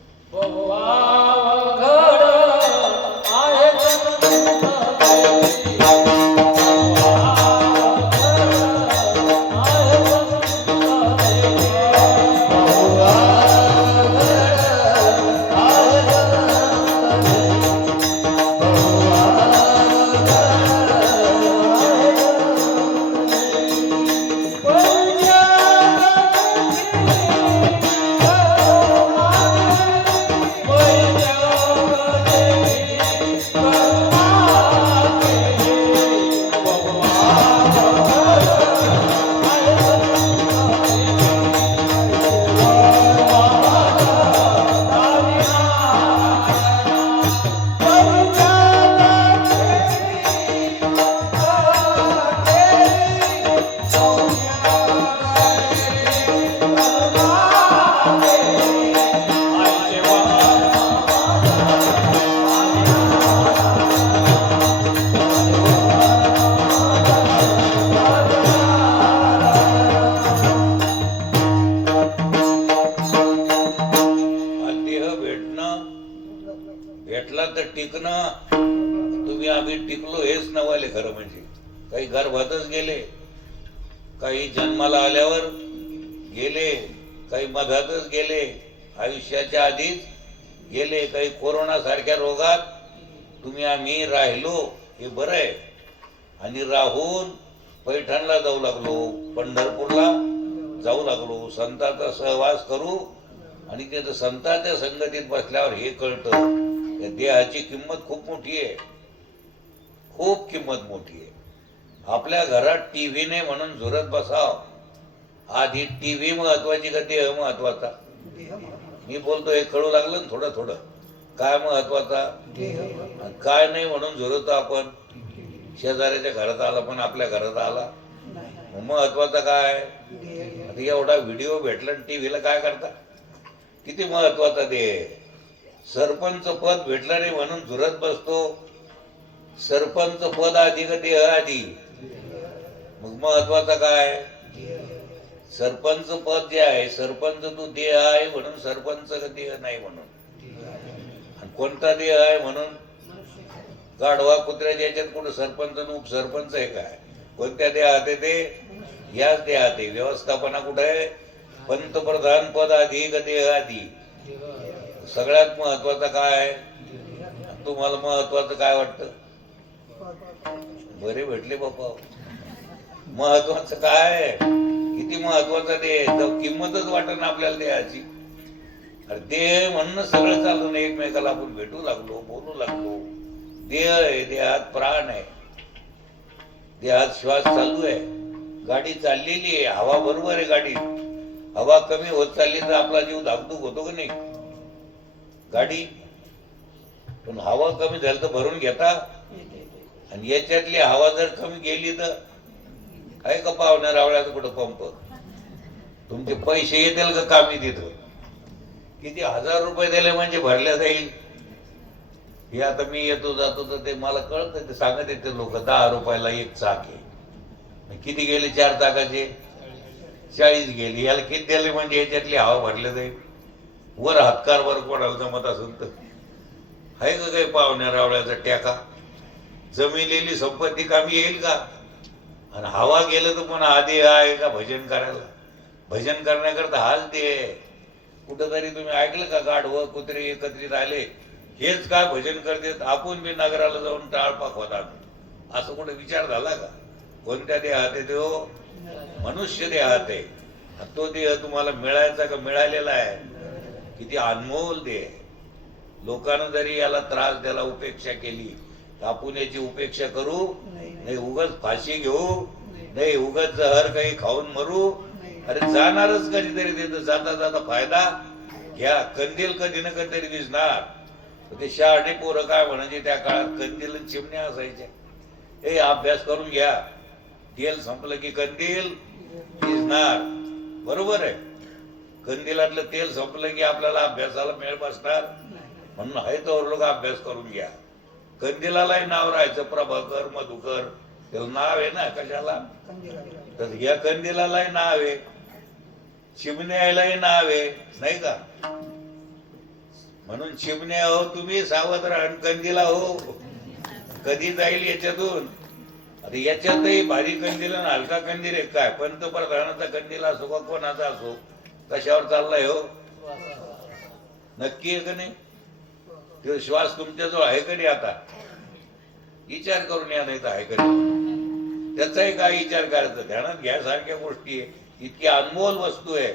भेटला तर टिकणं, तुम्ही आम्ही टिकलो हेच नवाले खरं म्हणजे. काही गर्भातच गेले, काही जन्माला आल्यावर गेले, काही मधातच गेले, आयुष्याच्या आधीच गेले, काही कोरोना सारख्या रोगात तुम्ही आम्ही राहिलो हे बरं आहे. आणि राहून पैठणला जाऊ लागलो, पंढरपूरला जाऊ लागलो, संतांचा सहवास करू. आणि ते संतांच्या संगतीत बसल्यावर हे कळतं, या देहाची किंमत खूप मोठी आहे, खूप किंमत मोठी आहे. आपल्या घरात टीव्ही नाही म्हणून झुरत बसाव. आधी टीव्ही महत्वाची का देह महत्वाचा? मी बोलतो हे कळू लागलं ना थोडं थोडं. काय महत्वाचा? काय नाही म्हणून झुरतो आपण. शेजाऱ्याच्या घरात आला पण आपल्या घरात आला, महत्वाचा काय? आता एवढा व्हिडिओ भेटला टीव्हीला काय करता? किती महत्वाचा देह. सरपंच पद भेटलं नाही म्हणून झुरत बसतो. सरपंच पद आधी का देह आधी? मग महत्वाचा काय? सरपंच पद जे आहे, सरपंच तू देह आहे म्हणून सरपंच का देह नाही म्हणून? आणि कोणता देह आहे म्हणून? गाढवा कुत्र्याच्या याच्यात कुठं सरपंच उपसरपंच आहे काय? कोणत्या देहात आहे ते? याच देहात आहे. व्यवस्थापना कुठे आहे? पंतप्रधान पद आधी का देह आधी? सगळ्यात महत्वाचा काय? तुम्हाला महत्वाचं काय वाटतं? बरे भेटले बापा. महत्वाचं काय? किती महत्वाचा देह, किंमतच वाटत ना आपल्याला देहाची. अरे देह म्हणून सगळं चालू नाही. एकमेकाला आपण भेटू लागलो, बोलू लागलो. देह आहे, देहात प्राण आहे, देहात श्वास चालू आहे, गाडी चाललेली आहे, हवा बरोबर आहे. गाडी हवा कमी होत चालली तर आपला जीव धाकधूक होतो का नाही? गाडी पण हवा कमी झाली तर भरून घेता. आणि याच्यातली हवा जर कमी गेली तर आहे का पाहुण्या रावळ्याचा कुठं पंप? तुमचे पैसे येतील का कामी तिथं? किती हजार रुपये दिले म्हणजे भरल्या जाईल. हे आता मी येतो जातो तर ते मला कळतं, ते सांगत येते लोक 10 रुपयाला एक चाक आहे. किती गेले 4 चाकाचे? 40 गेली. याला किती दिले म्हणजे याच्यातली हवा भरल्या जाईल? वर हातकार वर कोणाला जमत असेल तर आहे का काही पाहुण्या रावळ्याचा टेका? जमिलेली संपत्ती कामी येईल का? आणि हवा गेलं तर पुन्हा आधी आहे का भजन करायला? भजन करण्याकरता हाच ते. कुठंतरी तुम्ही ऐकलं का गाढवं कुत्रे एकत्रित आले हेच काय भजन करतात? आपण बी नगराला जाऊन टाळपाक होतात असं कुठे विचार झाला का? कोणत्या देहात आहे तो? मनुष्य देहात आहे. तो देह तुम्हाला मिळायचा का मिळालेला आहे? किती अनमोल देह. लोकांना जरी याला त्रास द्यायला उपेक्षा केली तर आपण याची उपेक्षा करू नाही. उगाच फाशी घेऊ नाही, उगाच जहर काही खाऊन मरू. अरे जाणारच कधीतरी तिथं, जाता जाता फायदा घ्या. कंदील कधी ना कधीतरी दिसणार. ते शहाणे पोरं काय म्हणायचे त्या काळात? कंदील चिमण्या असायच्या. हे अभ्यास करून घ्या, तेल संपलं की कंदील दिसणार. बरोबर आहे. कंदिलातलं तेल संपलं की आपल्याला अभ्यासाला मेळ बसणार. म्हणून आहे तर लोक अभ्यास करून घ्या. कंदिलालाही नाव राहायचं, प्रभाकर मधुकर, त्याला नाव आहे ना कशाला? तर या कंदिलालाही नाव आहे, चिमण्यालाही नाव आहे, नाही का? म्हणून चिमण्या हो तुम्ही सावध राहा, कंदिला हो कधी जाईल याच्यातून. आता याच्यातही भारी कंदील आणि हलका कंदील आहे काय? पंतप्रधानाचा कंदील असो का कोणाचा असो, कशावर चाललाय हो? नक्की आहे का नाही? तो श्वास तुमच्याजवळ आहे का नाही? आता विचार करून या, नाही तर आहे का नाही? त्याचाही काय विचार करायचा? ध्यानात घ्यासारख्या गोष्टी आहे. इतकी अनमोल वस्तू आहे.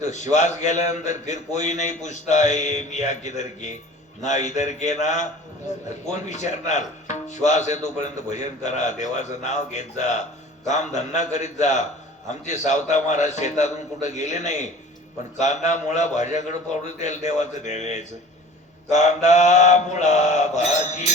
तो श्वास गेल्यानंतर फिर कोई नाही पूछता है मिया किधर के, ना इधर के ना. कोण विचारणार? श्वास आहे तोपर्यंत भजन करा, देवाचं नाव घेत जा, काम धंदा करीत जा. आमचे सावता महाराज शेतातून कुठं गेले नाही, पण कांदा मुळा भाज्याकडे पावडून तेल देवाचं द्यायचं. कांदा मुळा भाजी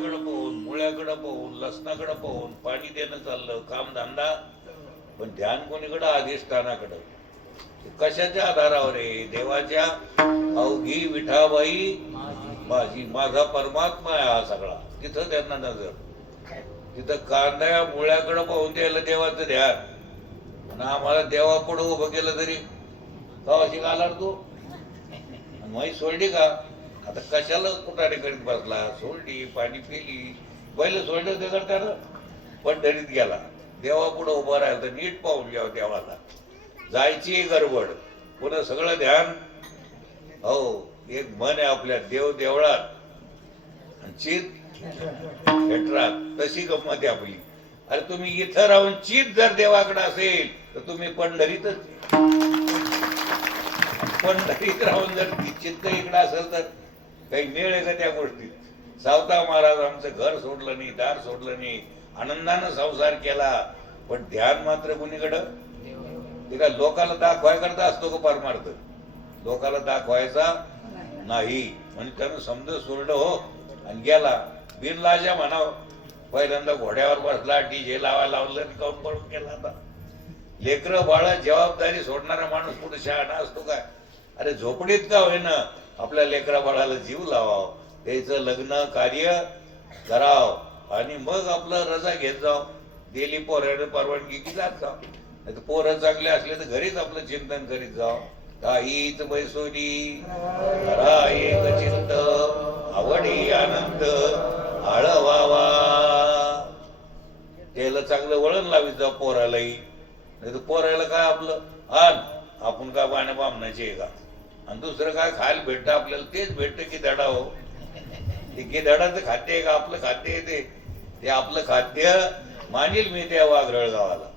पाल्याकडे पाहून, मुळ्याकडे पाहून, लसणाकडे पाहून पाणी देणं चाललं, काम धंदा, पण ध्यान कोणीकडं? अधिष्ठानाकडं. कशाच्या आधारावर आहे? देवाच्या अवघी विठाबाई माझी, माझा परमात्मा आहे हा सगळा. तिथं त्यांना नजर. तिथं कांद्या मुळ्याकडे पाहून द्यायला देवाचं ध्यान, आणि आम्हाला देवा पुढे उभं केलं तरी कवाशी घालार तू माही सोडली का? आता कशाला कुठाने करीत बसला? सोडली, पाणी पिली, पहिलं सोडलं ते करताना पंढरीत गेला, देवा पुढे उभं राहिलं तर नीट पाहून घ्यावं देवाला. जायची गडबड, पुन्हा सगळं ध्यान. हो, एक मन आहे आपल्या, देव देवळात आणि चित क्षेत्रात. तशी गंमत आहे आपली. अरे तुम्ही इथं राहून चित जर देवाकडे असेल तर तुम्ही पंढरीतच. पंढरीत राहून जर चित्त इकडे असेल तर काही मेळ आहे का त्या गोष्टीत? सावता महाराज आमचं घर सोडलं नाही, दार सोडलं नाही, आनंदानं संसार केला, पण ध्यान मात्र कुणीकडं? ते काय लोकाला दाखवाय करता असतो का परमार्थ? लोकाला दाखवायचा नाही. म्हणजे त्यानं समज सोडलं हो आणि गेला बिनलाजा म्हणाव. पहिल्यांदा घोड्यावर बसला, डीजे लावायला लावलं, काऊन पळून गेला. आता लेकरं बाळ जबाबदारी सोडणारा माणूस कुठे शहाणा असतो काय? अरे झोपडीत का होईना आपल्या लेकरा बाळाला जीव लावाव, त्याचं लग्न कार्य कराव आणि मग आपलं रजा घेत जाव. दिली पोराने परवानगी की जात जाव. नाही तर पोरं चांगले असले तर घरीच आपलं चिंतन करीत जाव. काहीच बैसोनी करा एक चिंत, आवडी आनंद आळवावा. त्याला चांगलं वळण लावीत जाव पोरालाही. नाही तर पोरायला काय आपलं आण, आपण काय पाण्या बामणाचे आहे का? आणि दुसरं काय खायला भेटतं आपल्याला? तेच भेटतं की दडा. हो, ते गिधाडाचं खाद्य आहे का आपलं खाद्य आहे? ते आपलं खाद्य मानील मी त्या वाघरळ गावाला.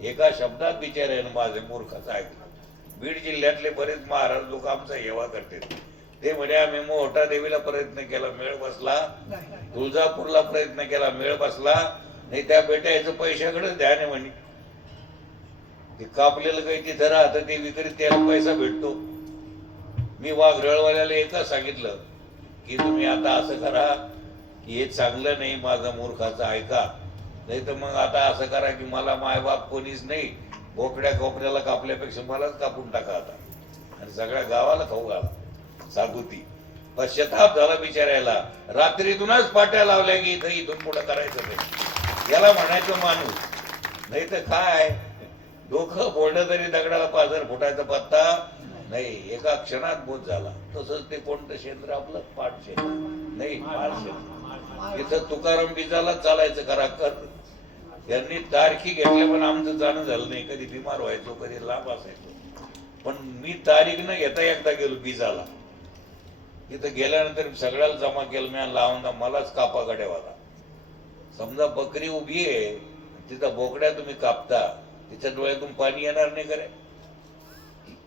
एका शब्दात बिचाऱ्यानं माझे मूर्खाचं ऐकलं. बीड जिल्ह्यातले बरेच महाराज लोक आमचा हेवा करते. ते म्हणे आम्ही मोठा देवीला प्रयत्न केला, मेळ बसला. तुळजापूरला प्रयत्न केला, मेळ बसला नाही. त्या बेट्याचं पैशाकडेच ध्यान आहे म्हणे. ते कापलेलं काही तिथं राहतं, ते विक्रीत त्याला पैसा भेटतो. मी वाघरळवाल्याला एकच सांगितलं की तुम्ही आता असं करा की हे चांगलं नाही, माझं मूर्खाचं ऐका. नाही तर मग आता असं करा की मला मायबाप कोणीच नाही, बोकड्या कोपऱ्याला कापल्यापेक्षा मलाच कापून टाका आता, आणि सगळ्या गावाला खाऊ घाला. सागुती पश्चाताप झाला बिचारायला. रात्रीतूनच पाट्या लावल्या की इथं इथून पुढं करायचं नाही. याला म्हणायचं माणूस. नाही तर काय, डोकं फोडलं तरी दगडाला 5,000 फुटाचा पत्ता नाही. एका क्षणात बोध झाला. तसंच ते कोणतं क्षेत्र आपलं? पाठ क्षेत्र नाही, माळ क्षेत्र. इथं तुकाराम बीजाला चालायचं करा कर. यांनी तारखी घेतल्या पण आमचं जाणं झालं नाही. कधी बिमार व्हायचो, कधी लांब असायचो. पण मी तारीख न घेता एकदा गेलो बीजाला. तिथं गेल्यानंतर सगळ्याला जमा केलं, मी लावून मलाच कापा गड्यावाला. समजा बकरी उभी आहे, तिथं बोकड्या तुम्ही कापता, तिच्या डोळ्यातून पाणी येणार नाही करे?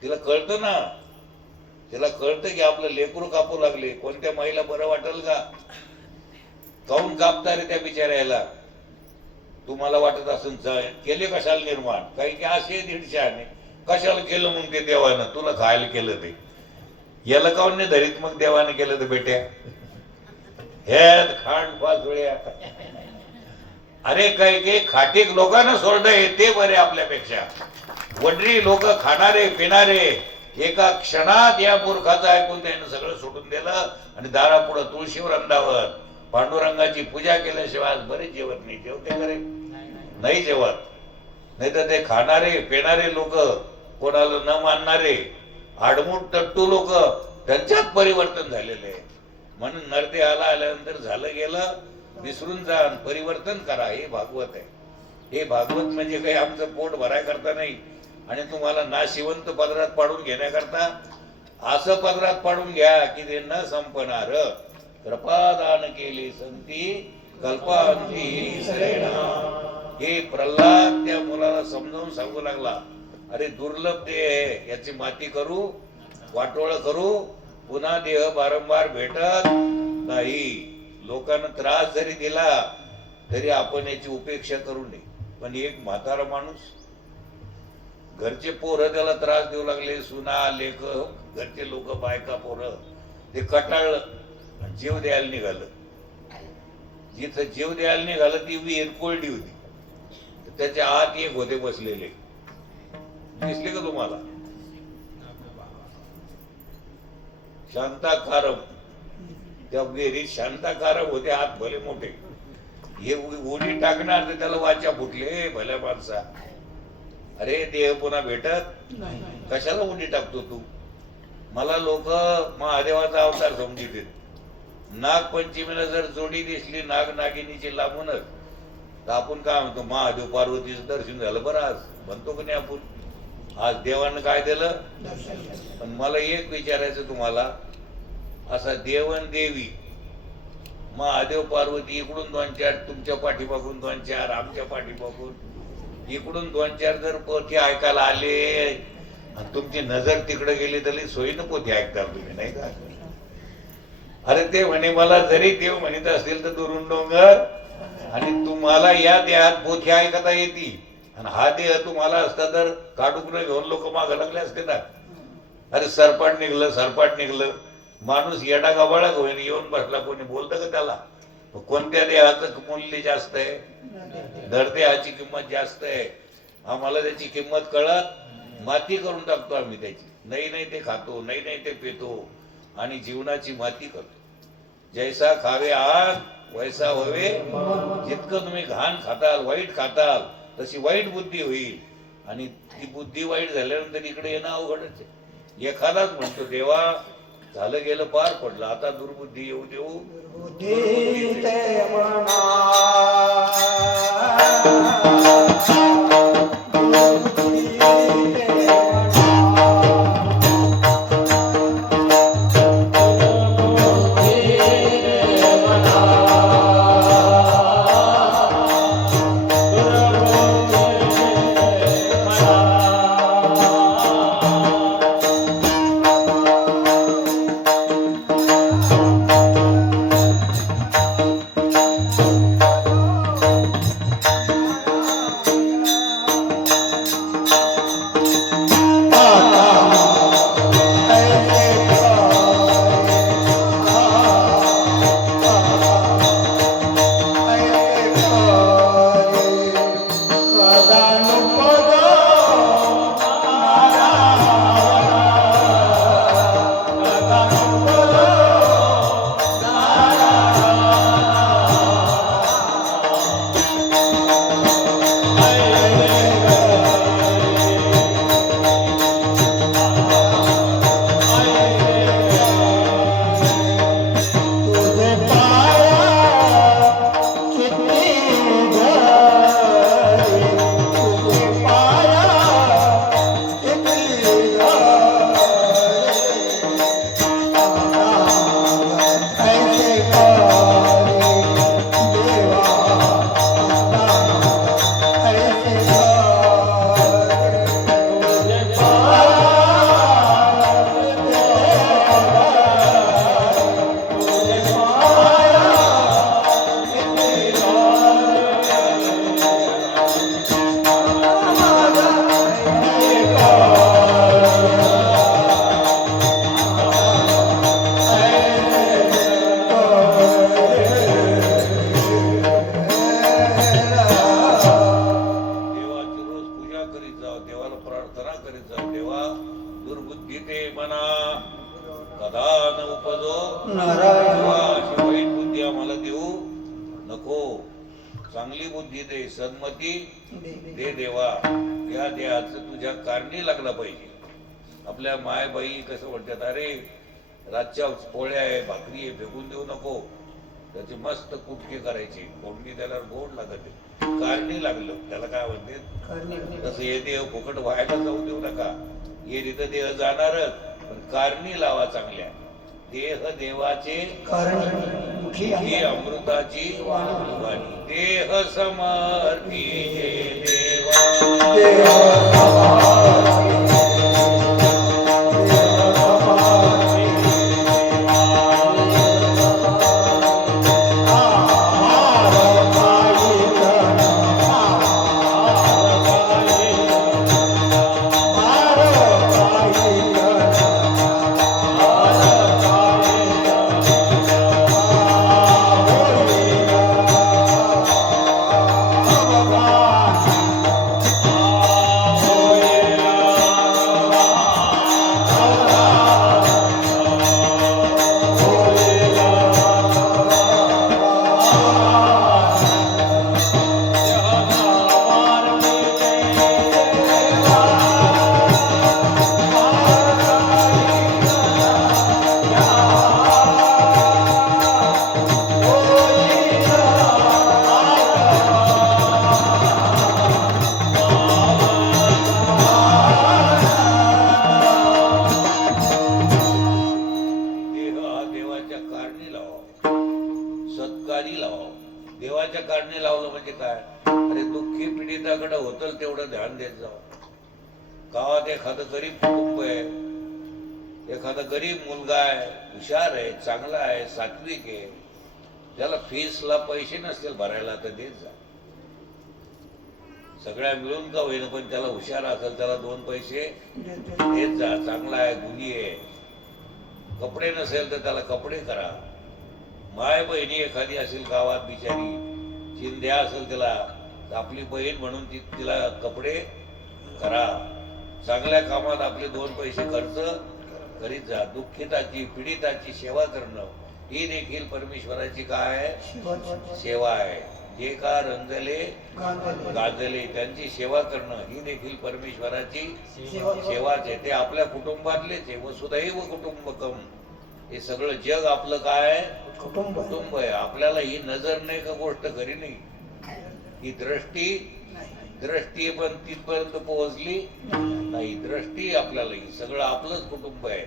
तिला कळतं ना, तिला कळतं की आपलं लेकरू कापू लागले. कोणत्या महिला बरं वाटेल का? काऊन कापता रे त्या बिचाऱ्याला? तुम्हाला वाटत असून केले कशाला निर्माण? काही की असे 150 कशाला केलं मग ते देवानं? तुला खायला केलं ते. याला काऊन नाही धरीत मग देवाने केलं तर बेट्या? हे खांड पाचोळ्या. अरे काही खाटीक लोकांना सोडणं ते बरे आपल्यापेक्षा. वडरी लोक खाणारे पिणारे एका क्षणात या मूर्खाचं ऐकून त्यानं सगळं सोडून दिलं आणि दारापुढं तुळशी वृंदावर पांडुरंगाची पूजा केल्याशिवाय आज बरेच जेवत नाही. जेवते करे नाही जेवत. नाही तर ते खाणारे पिणारे लोक, कोणाला न मानणारे आडमुठ तट्टू लोक, त्यांच्यात परिवर्तन झालेले आहे. म्हणून नरते आल्यानंतर झालं गेलं विसरून जा, परिवर्तन करा. हे भागवत आहे. हे भागवत म्हणजे काही आमचं पोट भराय करता नाही आणि तुम्हाला नाशिवंत पदरात पाडून घेण्याकरता. असं पदरात पाडून घ्या की ते न संपणार. कृपादान केली संती कल्पांती सरेना. हे प्रल्हाद त्या मुलाला समजावून सांगू लागला, अरे दुर्लभ देह याची माती करू, वाटोळ करू, पुन्हा देह वारंवार भेटत नाही. लोकांना त्रास जरी दिला तरी आपण याची उपेक्षा करू नये. पण एक म्हातारा माणूस, घरचे पोरं त्याला त्रास देऊ लागले, सुना लेक, घरचे लोक, बायका, पोरं, ते कटाळलं, जीव द्यायला निघालं. जिथं जीव द्यायला निघाला ती विहीर कोरडी होती. त्याच्या आत एक होते बसलेले, दिसले का तुम्हाला? शांताकारम, त्या विहिरीत शांताकारम होते, हात भले मोठे. हे उडी टाकणार तर त्याला वाचा फुटले. भल्या माणसा, अरे देह पुन्हा भेटत कशाला उडी टाकतो तू? मला लोक महादेवाचा अवतार समजित. नागपंचमीला जर जोडी दिसली नाग नागिनीची लांबूनच, तर आपण काय म्हणतो? महादेव पार्वतीचं दर्शन झालं बरं आज, म्हणतो की नाही आपण? आज देवानं काय दिलं? पण मला एक विचारायचं तुम्हाला, असा देवन देवी महादेव पार्वती इकडून 2-4, तुमच्या पाठीमागून 2-4, आमच्या पाठीमागून इकडून 2-4 जर पोथी ऐकायला आले आणि तुमची नजर तिकडे गेली तरी सोयीनं पोथी ऐकता तुम्ही, नाही का? अरे ते म्हणे मला जरी देव म्हणत असतील तर दुरून डोंगर, आणि तुम्हाला या देहात पोथी ऐकता येते, आणि हा देह तुम्हाला असता तर काडुकनं घेऊन लोक मागं लागले असते ना. अरे सरपाट निघलं, सरपाट निघलं. माणूस येडा गबाळा होईन येऊन बसला, कोणी बोलतं का त्याला? कोणत्या देहाचं मूल्य जास्त आहे? धड देहाची किंमत जास्त आहे. आम्हाला त्याची किंमत कळत, माती करून टाकतो आम्ही त्याची. नाही ते खातो, नाही ते पितो, आणि जीवनाची माती करतो. जैसा खावे आग वैसा व्हावे. जितकं तुम्ही घाण खाताल, वाईट खाताल, तशी वाईट बुद्धी होईल, आणि ती बुद्धी वाईट झाल्यानंतर इकडे येणं अवघडच आहे. एखादाच म्हणतो देवा झालं गेलं पार पडलं, आता दुर्बुद्धी येऊ देऊ. चांगली बुद्धी दे, सन्मती दे देवा. या देहाचं तुझ्या कारणी लागला पाहिजे. आपल्या मायबाई कसं म्हणतात, अरे रातच्या पोळ्या आहे, भाकरी आहे, फेकून देऊ नको, त्याचे मस्त कुटके करायचे, फोडणी त्याला गोड लागत. कारणी लागलं त्याला काय म्हणते, तसं हे देह फुकट व्हायला जाऊ देऊ नका. हे तिथं देह जाणारच, पण कारणी लावा चांगल्या. देह देवाचे ही अमृताची वाणी. देह समर्पी देवा. देवाच्या कारणी लावलं म्हणजे काय? अरे दुःखी पीडिताकडे होतं तेवढं ध्यान देत जावं. गावात एखादं गरीब कुटुंब आहे, एखादा गरीब मुलगा आहे, हुशार आहे, चांगला आहे, सात्विक आहे, त्याला फीसला पैसे नसतील भरायला तर देत जा. सगळ्या मिळून का होईना पण त्याला हुशार असेल त्याला 2 पैसे देत जा. चांगला आहे, गुणी आहे. कपडे नसेल तर त्याला कपडे करा. माय बहिणी एखादी असेल गावात बिचारी, चिंध्या असेल त्याला, आपली बहीण म्हणून तिला कपडे करा. चांगल्या कामात आपले 2 पैसे खर्च करीत जा. दुःखिताची पीडिताची सेवा करणं ही देखील परमेश्वराची काय सेवा आहे. जे का रंजले गाजले त्यांची सेवा करणं ही देखील परमेश्वराची सेवाच आहे. ते आपल्या कुटुंबातलेच आहे. वसुधैव कुटुंबकम, हे सगळं जग आपलं काय कुटुंब आहे. आपल्याला ही नजर नाही का गोष्ट खरी नाही, ही दृष्टी पण तिथपर्यंत पोहोचली नाही. दृष्टी आपल्याला ही सगळं आपलंच कुटुंब आहे.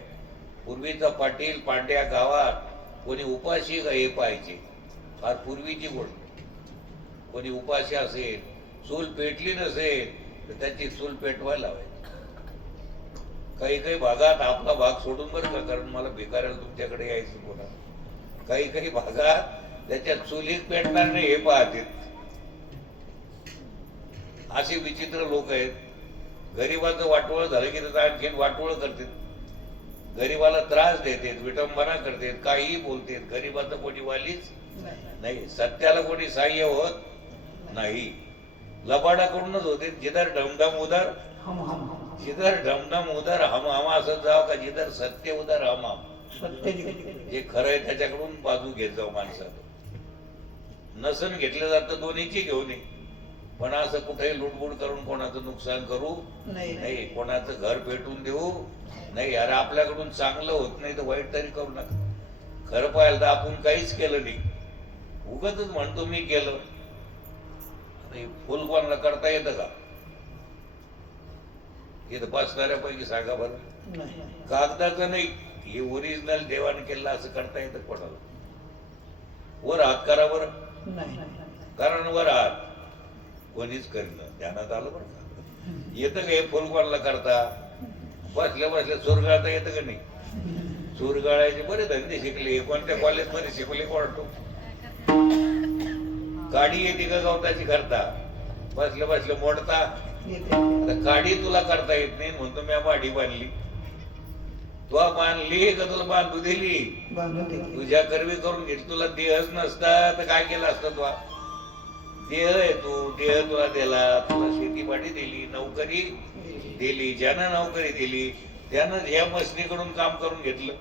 पूर्वीचा पाटील पांड्या गावात कोणी उपाशी का हे पाहिजे, फार पूर्वीची गोष्ट. कोणी उपाशी असेल, चूल पेटली नसेल तर त्याची चूल पेटवायला हवी. काही भागात आपला भाग सोडून बरं का, कारण मला भिकाऱ्याला तुमच्याकडे यायचं कोणा. काही भागात त्याच्या चुलीत पेटणार नाही हे पाहते. असे विचित्र लोक आहेत. गरिबाचं वाटोळ झालं की आणखीन वाटोळ करतात, गरीबाला त्रास देतात, विटंबना करतात, काहीही बोलतात. गरीबाचं कोणी वालीच नाही, सत्याला कोणी सहाय्य होत नाही. लबाडाकडूनच होते. जिधर ढमढम उधर जिधर ढमढम उधर हम हम असं जाव का, जिधर सत्य उधर हम हम. जे खरं आहे त्याच्याकडून बाजू घेत जाऊ माणसाला. नसन घेतलं जातं दोन्हीची घेऊन ये, पण असं कुठेही लुटबुट करून कोणाचं नुकसान करू नाही, कोणाचं घर पेटून देऊ नाही. अरे आपल्याकडून चांगलं होत नाही तर वाईट तरी करू नका. खरं पाहिलं तर आपण काहीच केलं नाही, उगाचच म्हणतो मी केलं. फुल कोणाला करता येतं का? इथं बसणाऱ्यापैकी सांगा बरं. कागदाचं नाही, हे ओरिजिनल देवाने केलं असं करता येतं कोणाला? वर हात करा बरं, कारण वर हात कोणीच करीन. ध्यानात आलं बरं का? येतं का हे फुल कोणाला करता? बसल्या बसल्या चोर गाळता येतं का नाही? चोर गाळायचे बरे धंदे शिकले. कोणत्या कॉलेजमध्ये शिकले कोणतो? काडी येते का गवताची करता? बसल्या बसल्या मोडता. काडी तुला करता येत नाही म्हणतो मी माडी बांधली. तू बांधली का तुला बांधू दिली? तुझ्या कर्वी करून घेतली. तुला देहच नसता तर काय केलं असतं? तुला देह आहे, तू देह तुला दिला, तुला शेतीवाडी दिली, नोकरी दिली. ज्यानं नोकरी दिली त्यानं ह्या मशनीकडून काम करून घेतलं.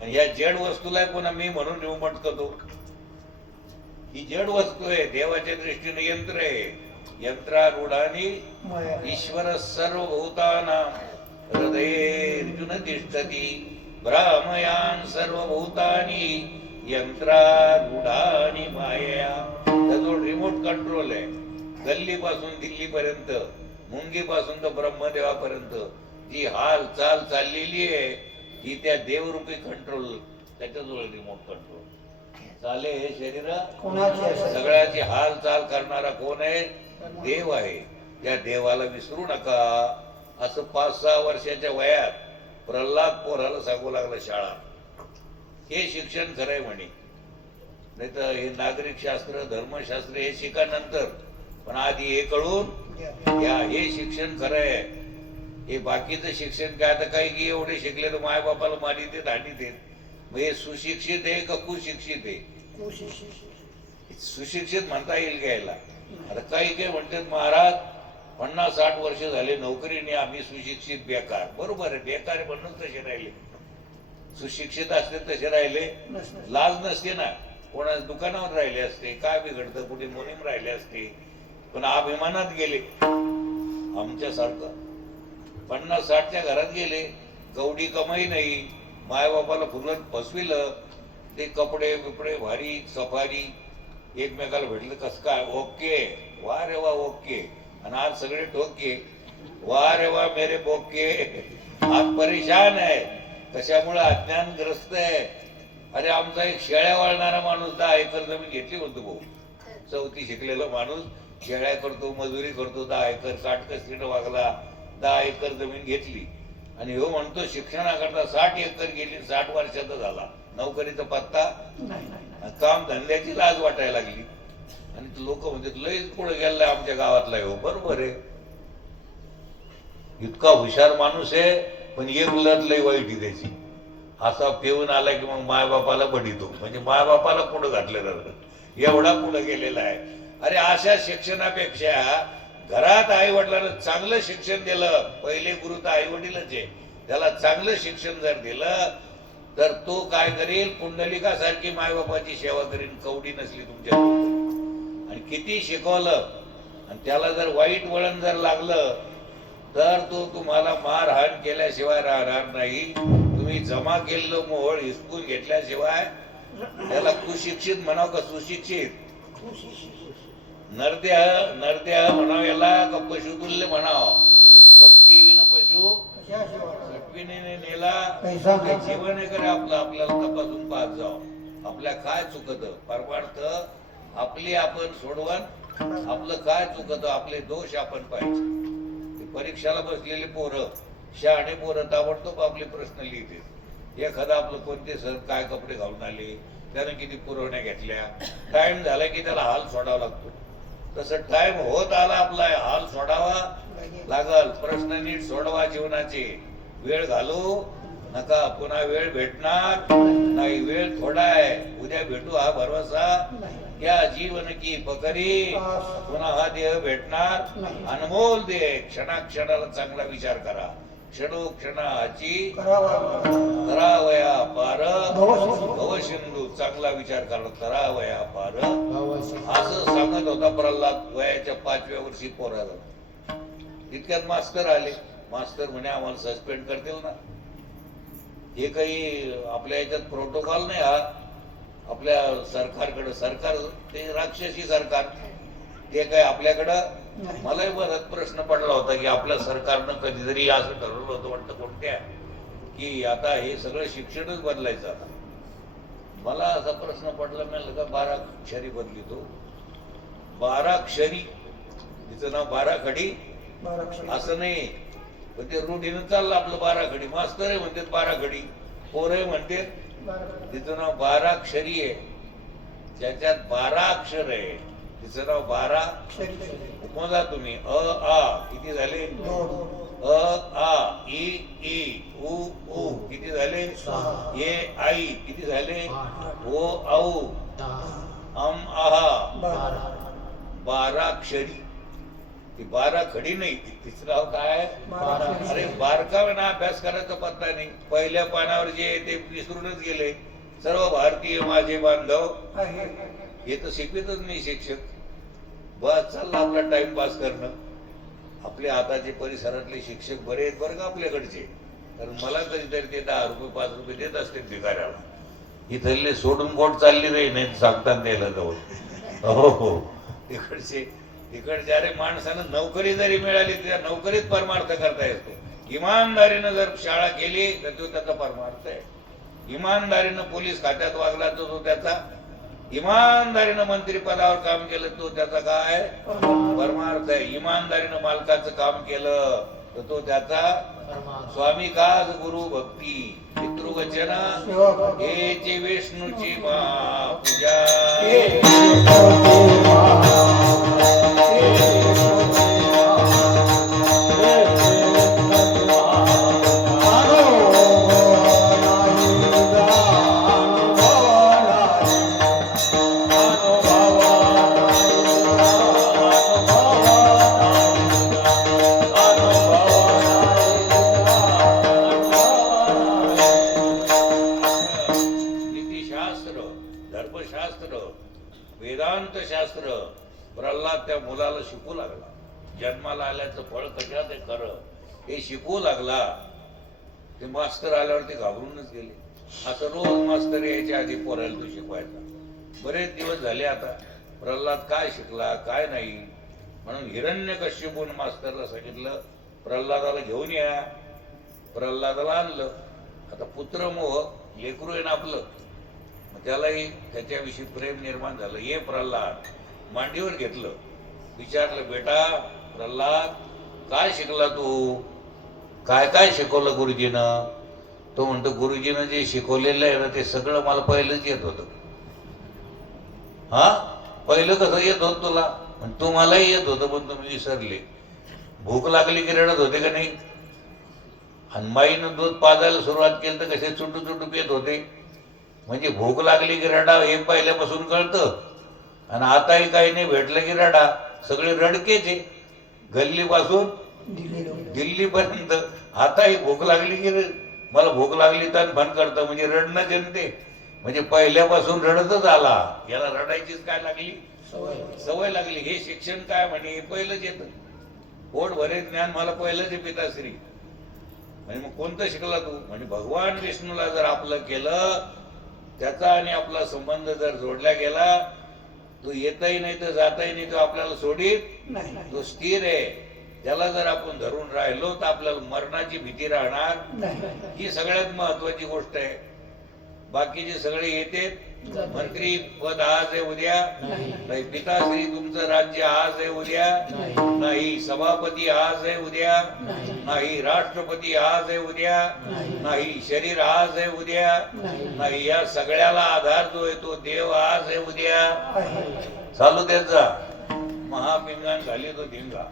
आणि ह्या जड वस्तूला कोणा मी म्हणून नेऊ म्हणतो तो. ही जड वस्तू आहे, देवाच्या दृष्टीने यंत्र आहे. यंत्रारूढानी ईश्वर सर्वभूतानां हृदयेऽर्जुन तिष्ठति भ्रामयान सर्वभूतानि यंत्रारूढानी मायया. त्याजवळ रिमोट कंट्रोल आहे. गल्लीपासून दिल्लीपर्यंत, मुंगीपासून तर ब्रह्मदेवापर्यंत जी हाल चाल चाललेली आहे ही त्या देवरूपी कंट्रोल, त्याच्याजवळ रिमोट कंट्रोल चाले. हे शरीर सगळ्याची हालचाल करणारा कोण आहे? देव आहे. त्या देवाला विसरू नका. असं 5-6 वर्षाच्या वयात प्रल्हाद पोराला सांगू लागला शाळा. हे शिक्षण खरंय म्हणे. नाही तर हे नागरिक शास्त्र धर्मशास्त्र हे शिका नंतर, पण आधी हे कळून या. हे शिक्षण खरं आहे. हे बाकीचं शिक्षण काय? आता काही की एवढे शिकले तर माय बापाला मारी देत हानी देत. मग हे सुशिक्षित आहे का कुशिक्षित आहे? सुशिक्षित म्हणता येईल घ्यायला. आता काही म्हणतात महाराज 50-60 वर्ष झाले नोकरीने, आम्ही सुशिक्षित बेकार. बरोबर आहे, बेकार म्हणून तसे राहिले. सुशिक्षित असते तसे राहिले, लाज नसते ना. कोणाच्या दुकानावर राहिले असते, काय बिघडतं, कुठे मोहीम राहिले असते, पण अभिमानात गेले. आमच्यासारखं 50-60च्या घरात गेले, कवडी कमाई नाही, मायबापाला फुलत फसविलं. ते कपडे बिपडे भारी सफारी, एकमेकाला भेटलं कसं काय, ओके, वा रे वा ओके. आणि आज सगळे ठोके, वा रे वा मेरे बोके. आज परेशान आहे. कशामुळे? अज्ञानग्रस्त आहे. अरे आमचा एक शेळ्या वळणारा माणूस 10 एकर जमीन घेतली म्हणतो भाऊ, 4थी शिकलेला माणूस शेळ्या करतो, मजुरी करतो, 10 एकर काटकसरीनं वागला, 10 एकर जमीन घेतली आणि हो म्हणतो शिक्षणाकरता 60 एकर गेली, 60 वर्षाचा झाला, नोकरीचा पत्ता काम धंद्याची लाज वाटायला लागली आणि लोक म्हणतात लयच पुढे गेलाय आमच्या गावातला हो. बरोबर आहे, इतका हुशार माणूस आहे, पण एक लत लय वाईट आहे त्याची. असा पिऊन आला की मग मायबापाला बढितो, म्हणजे मायबापाला पुढे घातलेलं एवढा पुढे गेलेला आहे. अरे अशा शिक्षणापेक्षा घरात आई वडिलांना चांगलं शिक्षण दिलं, पहिले गुरु तर आई वडीलच आहे, त्याला चांगलं शिक्षण जर दिलं तर तो काय करेल, पुंडलिकासारखी मायबापाची सेवा करील, कवडी नसली तुमच्या. आणि किती शिकवलं आणि त्याला जर वाईट वळण जर लागलं तर तो तुम्हाला मारहाण केल्याशिवाय राहणार नाही. तुम्ही जमा केलेलं मोहळ हिसकून घेतल्याशिवाय त्याला कुशिक्षित म्हणावं का सुशिक्षित? नरदेह म्हणावं याला का पशुतुल्य म्हणावं? भक्ती विन पशु सटविने नेला. जीवन आहे करे आपलं, आपल्याला तपासून पाहत जावं आपल्या काय चुकत, परमार्थ आपली आपण सोडवण, आपलं काय चुकत, आपले दोष आपण पाहिजे. परीक्षाला बसलेले पोरं, शहाणे पोरं ताबडतोब आपले प्रश्न लिहिते. एखादा आपलं कोणते सर काय कपडे घालून आले, त्यानं किती पुरवण्या घेतल्या, टाइम झाला की त्याला हाल सोडावा लागतो. तसं टाइम होत आला आपला हाल सोडावा लागल. प्रश्न नीट सोडवा जीवनाचे, वेळ घालू नका, पुन्हा वेळ भेटणार नाही, वेळ थोडा आहे, उद्या भेटू हा भरवसा या जीवन की पकरी, पुन्हा हा देह भेटणार, अनमोल देह. क्षणाक्षणाला चांगला विचार करा, क्षणोक्षणाची करावया पार भवसिंधू. चांगला विचार करा, करावया पार. असं सांगत होता प्रल्हाद वयाच्या 5व्या वर्षी पोराला. तितक्यात मास्तर आले. मास्तर म्हणे आम्हाला सस्पेंड करतील ना, हे काही आपल्या याच्यात प्रोटोकॉल नाही हा आपल्या सरकारकडं. सरकार ते राक्षसी सरकार, ते काय आपल्याकडं. मलाही बराच प्रश्न पडला होता की आपल्या सरकारनं कधीतरी असं ठरवलं होतं वाटतं कोणत्या, की आता हे सगळं शिक्षणच बदलायचं. आता मला असा प्रश्न पडला, मी का 12 अक्षरी बदलितो. 12 अक्षरी, तिचं नाव 12 खडी असं नाही, पण ते रूढीनं चाललं आपलं 12 खडी. मास्तर आहे म्हणतात 12 खडी, पोरं म्हणते तिचं नाव 12 अक्षरी आहे, ज्याच्यात 12 अक्षर आहे तिचं नाव 12. मोजा तुम्ही, अ आ किती झाले, अ आ इ ई उ ऊ किती झाले, ए आई किती झाले, ओ औ अम आहा. 12 अक्षरी, ती 12 खडी नाही. तिचं नाव काय? अरे बारकावेना अभ्यास करायचा पत्ता नाही. पहिल्या पानावर जे ते विसरूनच गेले. सर्व भारतीय माझे बांधव, हे तर शिकवितच नाही शिक्षक. बस चालला आपला टाइमपास करणं. आपल्या हाताचे परिसरातले शिक्षक बरे आहेत बरं का आपल्याकडचे, कारण मला कधीतरी ते 10 रुपये 5 रुपये देत असते भिकाऱ्याला. इथले सोडून कोट चालली नाही सांगतात द्यायला जवळ. हो हो, इकडचे अरे माणसानं नोकरी जरी मिळाली त्या नोकरीत परमार्थ करता येतो. इमानदारीनं जर शाळा केली तर तो त्याचा परमार्थ आहे. इमानदारीनं पोलीस खात्यात वागला तर तो त्याचा, इमानदारीनं मंत्री पदावर काम केलं तो त्याचा काय परमार्थ आहे. इमानदारीनं मालकाचं काम केलं तर तो त्याचा स्वामी काज गुरु भक्ती पितृवचन हेची विष्णूची पूजा. वेदांत शास्त्र प्रल्हाद त्या मुलाला शिकू लागला. जन्माला आल्याचं फळ कशात आहे खरं हे शिकू लागला. ते मास्तर आल्यावर ते घाबरूनच गेले. असं रोज मास्तर यायच्या आधी पोरायला तो शिकवायचा. बरेच दिवस झाले आता प्रल्हाद काय शिकला काय नाही, म्हणून हिरण्यकश्यपून मास्तरला सांगितलं प्रल्हादाला घेऊन या. प्रल्हादाला आणलं. आता पुत्रमोह, लेकरू आहे ना आपलं, त्यालाही त्याच्याविषयी प्रेम निर्माण झालं. हे प्रल्हाद मांडीवर घेतलं, विचारलं, बेटा प्रल्हाद काय शिकला तू, काय काय शिकवलं गुरुजीनं? तो म्हणतो, गुरुजीनं जे शिकवलेलं आहे ना ते सगळं मला पहिलंच येत होतं. हा, पहिलं कसं येत होत तुला? तू मलाही येत होतं पण तुम्ही विसरले. भूक लागली की रडत होते का नाही? आणि माईनं दूध पाजायला सुरुवात केली तर कसे चुटू चुटू पित होते. म्हणजे भूक लागली की रडा हे पहिल्यापासून कळतं. आणि आताही काही नाही भेटलं की रडा. सगळे रडकेच आहे, गल्लीपासून दिल्लीपर्यंत. आताही भूक लागली की मला भूक लागली तर फन करतं, म्हणजे रडणं जनते. म्हणजे पहिल्यापासून रडतच आला. याला रडायचीच काय लागली? सवय लागली. हे शिक्षण काय म्हणे, हे पहिलंच येतं. पोट भरे ज्ञान मला पहिलंच आहे पिताश्री. म्हणजे मग कोणतं शिकला तू? म्हणजे भगवान विष्णूला जर आपलं केलं, त्याचा आणि आपला संबंध जर जोडला गेला, तो येतही नाही तर जाताही नाही, तो आपल्याला सोडीत नाही, तो स्थिर आहे. त्याला जर आपण धरून राहिलो तर आपल्याला मरणाची भीती राहणार. ही सगळ्यात महत्वाची गोष्ट आहे. बाकीचे सगळे येते, मंत्री पद आज आहे उद्या नाही, पिताश्री तुमचं राज्य आज आहे उद्या नाही, सभापती आज आहे उद्या नाही, राष्ट्रपती आज आहे उद्या नाही, शरीर आज आहे उद्या नाही. या सगळ्याला आधार जो आहे तो देव आज आहे उद्या. चालू त्याचा महापिंगान झाली तो धिंगा.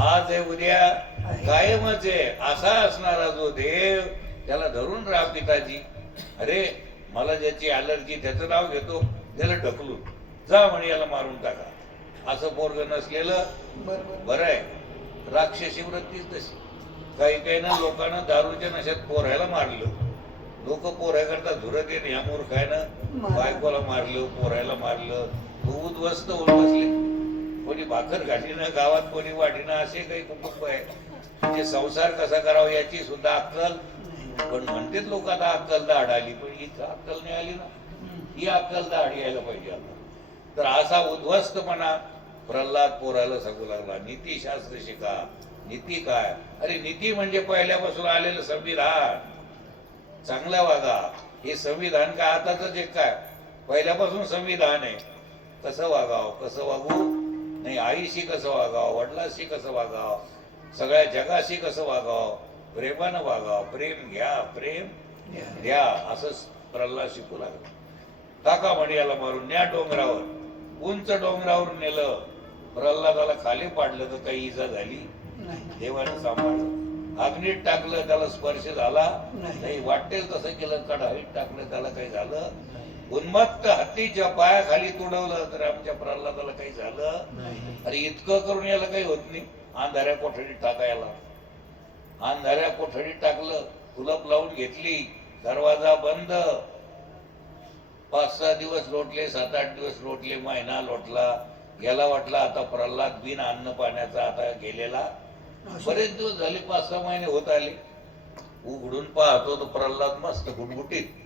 आज आहे उद्या कायमच आहे. असा असणारा जो देव, त्याला धरून राहा पिताजी. अरे मला ज्याची अलर्जी त्याचं नाव घेतो, त्याला ढकलून जा म्हणे, याला मारून टाका. असं पोरग नसलेलं बरं आहे. राक्षसी वृत्तीच तशी. काही काही ना लोकांना दारूच्या नशेत पोरायला मारलं. लोक पोऱ्या करता धुरत येत, ह्या मूर्खायनं बायकोला मारलं, पोरायला मारलं. उद्ध्वस्त होऊन बसले. कोणी भाकर घालीनं गावात, कोणी वाढीनं, असे काही कुटुंब आहे. म्हणजे संसार कसा करावा याची सुद्धा अक्कल. पण म्हणतेच लोक आता अक्कल दाढ आली, पण ही अक्कल नाही आली ना. ही अक्कल दाढ यायला पाहिजे आता. तर असा उद्ध्वस्तपणा प्रल्हाद पोराला सांगू लागला. नीतीशास्त्र शिका. नीती काय? अरे नीती म्हणजे पहिल्यापासून आलेलं संविधान. चांगला वागा. हे संविधान काय आताच जे काय, पहिल्यापासून संविधान आहे. कसं वागावं, कसं वागू नाही, आईशी कसं वागावं, वडिलांशी कसं वागावं, सगळ्या जगाशी कसं वागावं, प्रेमानं वागावं, प्रेम घ्या, प्रेम द्या, असं प्रल्हाद शिकू लागला. टाका म्हणे याला मारून, न्या डोंगरावर. उंच डोंगरावर नेलं. प्रल्हादाला खाली पाडलं तर काही इजा झाली? देवानं सांभाळलं. अग्नीत टाकलं, त्याला स्पर्श झाला नाही. वाटेल तसं केलं, कढाईत टाकलं, त्याला काही झालं? उन्मत्त हत्तीच्या पायाखाली तुडवलं तर आमच्या प्रल्हादाला काही झालं? अरे इतकं करून याला काही होत नाही. अंधाऱ्या कोठडीत टाकायला, अंधाऱ्या कोठडीत टाकलं, कुलप लावून घेतली, दरवाजा बंद. 5-6 दिवस लोटले, 7-8 दिवस लोटले, महिना लोटला. याला वाटलं आता प्रल्हाद बिन अन्न पाण्याचा आता गेलेला. बरेच दिवस झाले, 5-6 महिने होत आले. उघडून पाहतो तो प्रल्हाद मस्त गुटगुटीत.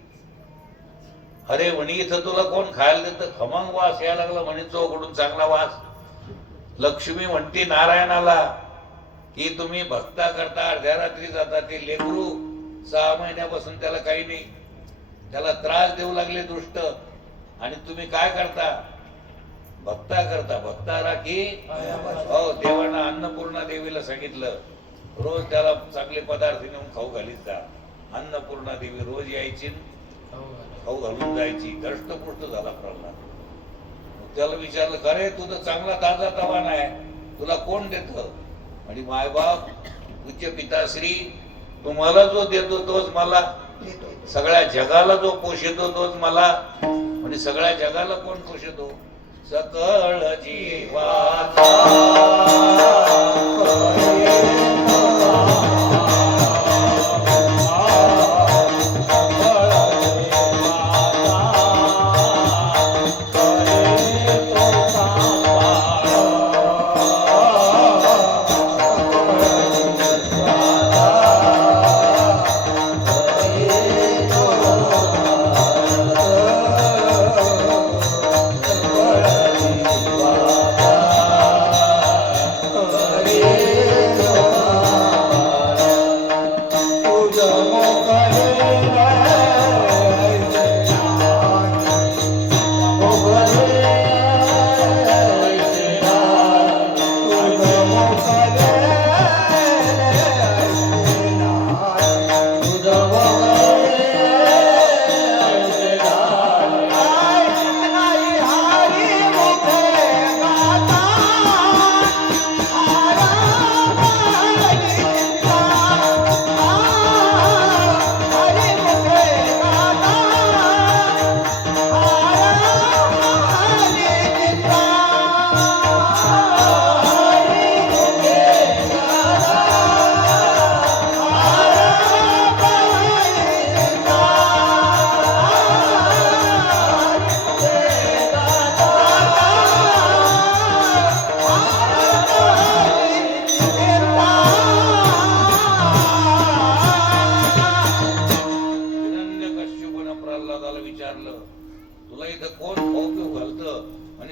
अरे म्हणे इथं तुला कोण खायला देतं? खमंग वास यायला लागला म्हणे, चौकडून चांगला वास. लक्ष्मी म्हणते नारायणाला की तुम्ही भक्ता करता, अर्ध्या रात्री जाता. ते लेकरू 6 महिन्यापासून त्याला काही नाही, त्याला त्रास देऊ लागले दुष्ट. आणि तुम्ही काय करता? भक्ता करता. भक्ता राखी हो. देवानं अन्नपूर्णा देवीला सांगितलं रोज त्याला चांगले पदार्थ नेऊन खाऊ घालीत जा. अन्नपूर्णा देवी रोज यायची, खाऊ घालून जायची. दष्टपुष्ट झाला प्रल्हाद. त्याला विचारलं, का रे तू तर चांगला ताजा तवाना आहे, तुला कोण देत? म्हणजे मायबाप, पूज्य पिताश्री, तुम्हाला जो देतो तोच मला, सगळ्या जगाला जो पोषितो तोच मला. म्हणजे सगळ्या जगाला कोण पोषितो? सकळ जीवाचा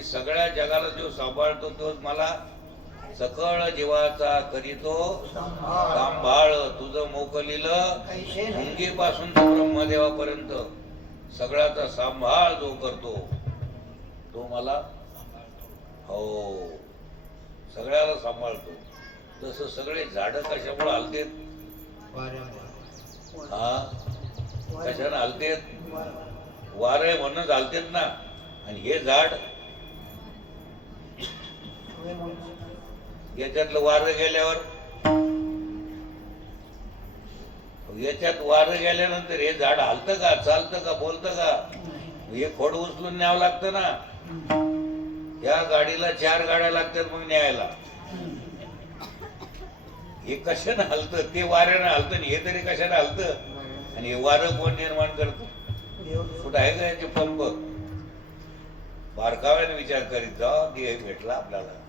मी सगळ्या जगाला जो सांभाळतो तोच मला सकळ जीवाचा करीतो सांभाळ. तुझं मोकलीलं मुंगीपासून ब्रह्मदेवापर्यंत सगळ्याचा सांभाळ जो करतो तो मला हो सगळ्याला सांभाळतो. तसं सगळे झाड कशामुळे हलतेत? हा कशाने हलतेत? वारे म्हणून हलतेत ना. आणि हे झाड याच्यातलं वारं गेल्यावर याच्यात वारं गेल्यानंतर हे झाड हलतं का? चालतं का? बोलतं का? हे खोड उचलून न्यावं लागतं ना. या गाडीला 4 गाड्या लागतात मग न्यायला. हे कशाने हलतं? ते वाऱ्यानं हलतं. हे तरी कशाने हलतं? आणि हे वारं कोण निर्माण करतं? कुठं आहे का याचे पंप? बारकाव्याने विचार करीत जा. देह भेटला आपल्याला,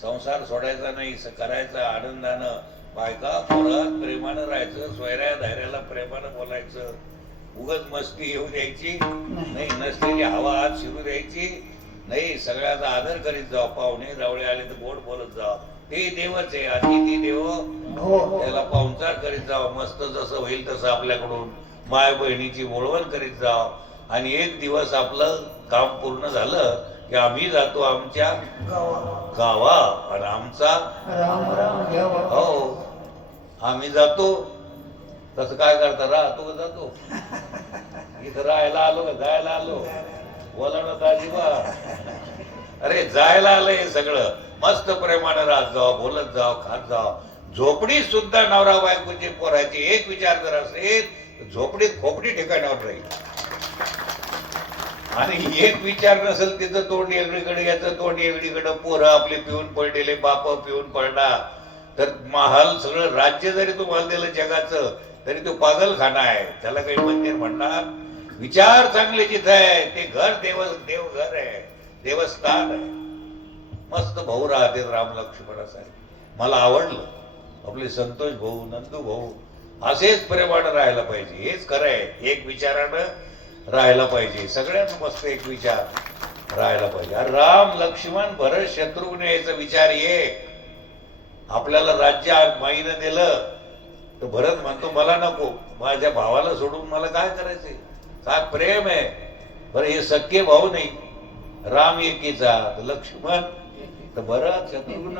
संसार सोडायचा नाही, करायचा आनंदानं. बायका पोरात प्रेमानं राहायचं, सोयऱ्या धायऱ्याला प्रेमानं बोलायचं. उगत मस्ती येऊ द्यायची नाही, नसलेली हवा आत शिरू द्यायची नाही. सगळ्याचा आदर करीत जाव. पाहुणे रावळे आले तर गोड बोलत जाव. ते देवच आहे, अतिथी देव. त्याला पाहुणचार करीत जाव. मस्त जसं होईल तसं आपल्याकडून माय बहिणीची बोलवण करीत जाव. आणि एक दिवस आपलं काम पूर्ण झालं की आम्ही जातो आमच्या गावा आणि आमचा हो आम्ही जातो. तसं काय करता? राहतो का जातो? इथं राहायला आलो का जायला आलो? बोला ना दाजीबा. अरे जायला आलंय सगळं. मस्त प्रेमानं राहत जाव, बोलत जाव, खात जाव. झोपडीत सुद्धा नवरा बायकोची पोराची एक विचार जर असेल, झोपडीत खोपडी ठिकाणावर राहील. आणि एक विचार नसेल, तिचं तोंड वेगळीकडे, याचं तोंड वेगळीकडे, पोरं आपले पिऊन पडलेले, बाप पिऊन पडणार, तर महाल सगळं राज्य जरी तुम्हाला दिलं जगाचं तरी तो पागलखाना आहे. त्याला काही मंदिर म्हणणार? विचार चांगले जिथं आहे ते घर देवघर आहे, देवस्थान आहे. मस्त भाऊ राहते राम लक्ष्मणासारखे. मला आवडलं आपले संतोष भाऊ, नंदू भाऊ. असेच प्रेमानं राहायला पाहिजे. हेच खरं आहे. एक विचारानं राहायला पाहिजे. सगळ्यांना मस्त एक विचार राहायला पाहिजे. राम लक्ष्मण भरत शत्रुघ्न याचा विचार एक. आपल्याला राज्य माईनं दिलं तर भरत म्हणतो मला नको, माझ्या भावाला सोडून मला काय करायचंय? काय प्रेम आहे. बरं हे सख्खे भाऊ नाही, राम एकीचा, लक्ष्मण तर भरत शत्रुघ्न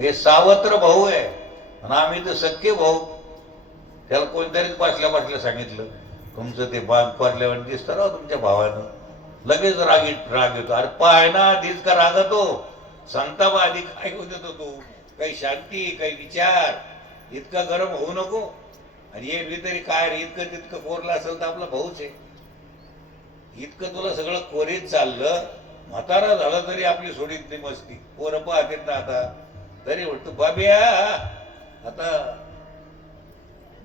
हे सावत्र भाऊ आहे. आणि आम्ही तर सख्खे भाऊ. त्याला कोणतरीच पासल्या सांगितलं तुमचं ते बांध पडल्यावर दिसतं राव तुमच्या भावानं, लगेच राग येतो. अरे पाय ना आधीच का रागतो? संताप आधी काय होत होतो तू? काही शांती, काही विचार. इतका गरम होऊ नको. आणि एरवी तरी काय रे, इतकं तितकं कोरलं असेल तर आपला भाऊच आहे. इतकं तुला सगळं कोरीत चाललं, म्हातारा झाला तरी आपली सोडीत नाही मस्ती. पोरं पाहतात ना आता तरी म्हणतो बाबिया आता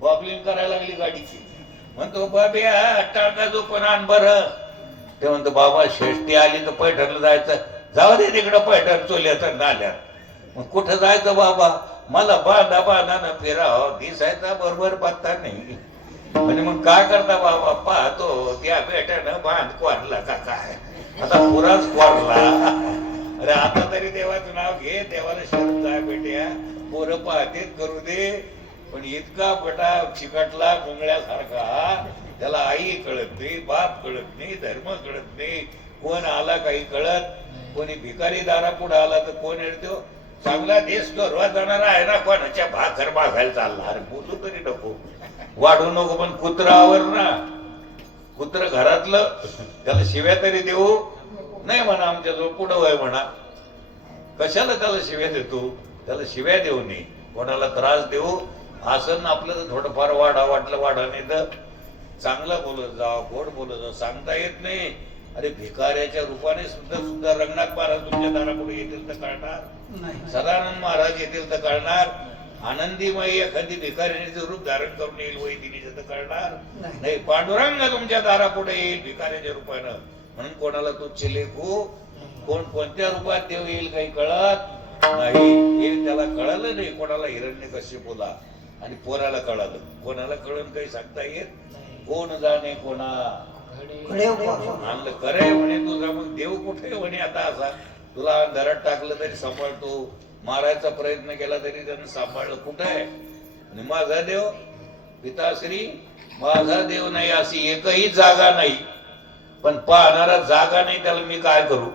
बॉबलिंग करायला लागली गाडीची. म्हणतो बाबिया टाका जो पण आण बरं. ते म्हणतो बाबा षष्टी आली तर पैठणला जायचं. जाऊ दे तिकडं पैठण चोल्यात नाल्यात. मग कुठं जायचं बाबा? मला बांधा ना फिराव, दिसायचा बरोबर पत्ता नाही. म्हणजे मग काय करता बाबा? पाहतो त्या बेट्यानं बांध कोरला का काय? आता पुराच कोरला. अरे आता तरी देवाचं नाव घे, देवाला शरण जाय बेट्या. पोरं पाहतेच करू दे. पण इतका बटा चिकटला मुंगळ्यासारखा, त्याला आई कळत नाही, बाप कळत नाही, धर्म कळत नाही, कोण आला काही कळत. कोणी भिकारी दारा पुढे आला तर कोण येतो? चांगला देश करवा जाणारा आहे ना, कोणाच्या भाकर मागायला चालला. अरे बोलू तरी नको, वाढू नको. पण कुत्रावर ना, कुत्र घरातलं, त्याला शिव्या तरी देऊ नाही म्हणा. आमच्या जो पुढं वय म्हणा, कशाला त्याला शिव्या देतो? त्याला शिव्या देऊ नये, कोणाला त्रास देऊ असं आपलं तर थोडंफार वाटलं वाढा, नाही तर चांगलं बोलत जा, गोड बोलत जा. सांगता येत नाही. अरे भिकाऱ्याच्या रूपाने सुद्धा रंगनाथ महाराज तुमच्या दारापुढे येतील तर कळणार, सदानंद महाराज येतील तर कळणार, आनंदीमयी एखादी भिकाऱ्याचं रूप धारण करून येईल वैदिनीचं तर कळणार नाही. पांडुरंग तुमच्या दारापुढे येईल भिकाऱ्याच्या रूपानं. म्हणून कोणाला तुच्छ लेखू, कोण कोणत्या रूपात देव येईल काही कळत नाही. हे त्याला कळलं नाही. कोणाला हिरण्यकश्यपूला आणि पोराला कळालं, कोणाला कळून काही सांगता येत. कोण जाणे कोणा आणलं खरंय म्हणे तुझा, मग देव कुठे म्हणे आता असा तुला अंधारात टाकलं तरी सांभाळतो, मारायचा प्रयत्न केला तरी त्यानं सांभाळलं, कुठं आहे? आणि माझा देव पिताश्री माझा देव नाही अशी एकही जागा नाही, पण पाहणारा जागा नाही त्याला मी काय करू?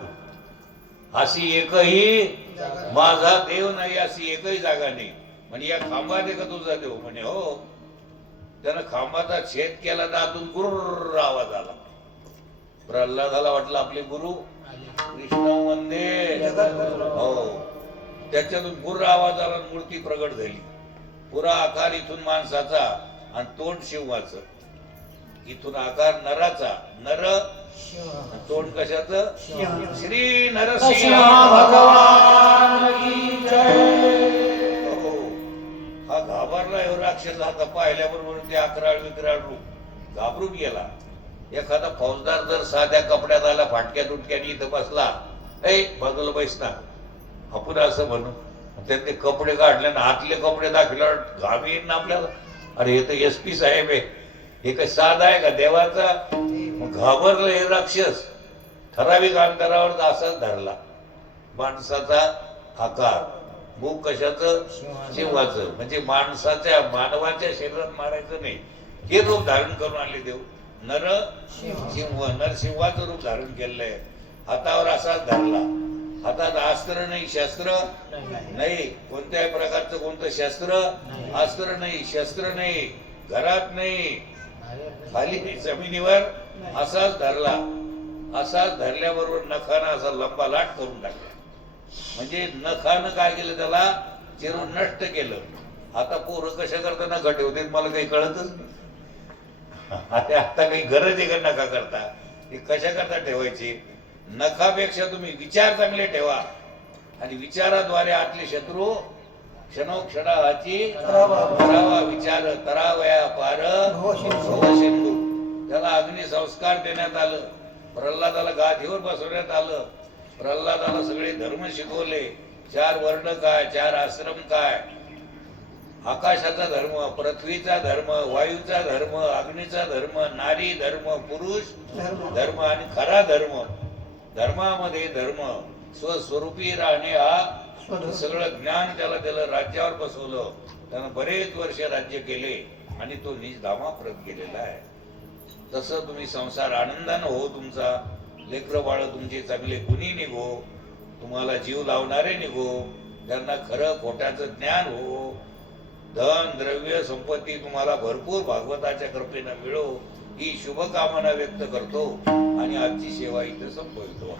अशी एकही माझा देव नाही अशी एकही जागा नाही. म्हणजे या खांबात आहे का तुझा देव? म्हणे हो. त्यानं खांबाचा छेद केला तर आतून गुर्र आवाज आला. प्रल्हादाला वाटलं आपले गुरु कृष्ण वंदे हो. त्याच्यातून गुर्र आवाज आला, मूर्ती प्रगट झाली. पुरा आकार इथून माणसाचा आणि तोंड शिवाचं, इथून आकार नराचा, नर तोंड कशाचं? श्री नरसिंह भगवान की जय. हो. हा घाबरला एवढा राक्षस. आता पाहिल्याबरोबर ते अकराळ विकराळ रूप घाबरून गेला. एखादा फौजदार जर साध्या कपड्यात आला फाटक्या तुटक्याने इथं बसला, ऐ बाजूला बैस ना, आपण असं म्हणू. त्यांनी कपडे काढले ना आतले कपडे दाखवल्यावर घाम येईल ना आपल्याला. अरे हे तर SP साहेब आहे, हे काही साधा आहे का देवाचा? मग घाबरलं हे राक्षस. ठराविक अंतरावर असाच धरला. माणसाचा आकार, मुख कशाचं? शिवाचं. म्हणजे माणसाच्या मानवाच्या शरीरात मारायचं नाही, हे रूप धारण करून आले देव. नर सिंह, नरसिंहाचं रूप धारण केलंय. हातावर असाच धरला. हातात अस्त्र नाही, शस्त्र नाही, कोणत्याही प्रकारचं कोणतं शस्त्र, अस्त्र नाही, शस्त्र नाही, घरात नाही, खाली जमिनीवर असाच धरला. असाच धरल्याबरोबर नखानं असा लंबा लाट करून टाकला. म्हणजे नखानं काय केलं? त्याला चिरून नष्ट केलं. आता पोरं कशा करताना घट होते मला काही कळतच नाही. आता काही गरज आहे का नका करता? हे कशा करता ठेवायची? नखापेक्षा तुम्ही विचार चांगले ठेवा आणि विचाराद्वारे आतले शत्रू क्षणोक्षणाची करावा विचार तरावया पार भवसिंधू. त्याला अग्निसंस्कार देण्यात आलं. प्रल्हादाला गादीवर बसवण्यात आलं. प्रल्हादाला सगळे धर्म शिकवले. 4 वर्ण काय, 4 आश्रम काय, आकाशाचा धर्म, पृथ्वीचा धर्म, वायूचा धर्म, अग्नीचा धर्म, नारी धर्म, पुरुष धर्म आणि खरा धर्म. धर्मामध्ये धर्म, स्वस्वरूपी राहणे हा सगळं ज्ञान त्याला दिलं. राज्यावर बसवलं. त्यानं बरेच वर्ष राज्य केले आणि तो निज धामाप्रत गेलेला आहे. तसं तुम्ही संसार आनंदानं हो, तुमचा लेकरं बाळ तुमचे चांगले गुणी निघो, तुम्हाला जीव लावणारे निघो, त्यांना खरं खोट्याचं ज्ञान हो, धन द्रव्य संपत्ती तुम्हाला भरपूर भागवताच्या कृपेनं मिळो, ही शुभकामना व्यक्त करतो आणि आजची सेवा इथे संपवतो.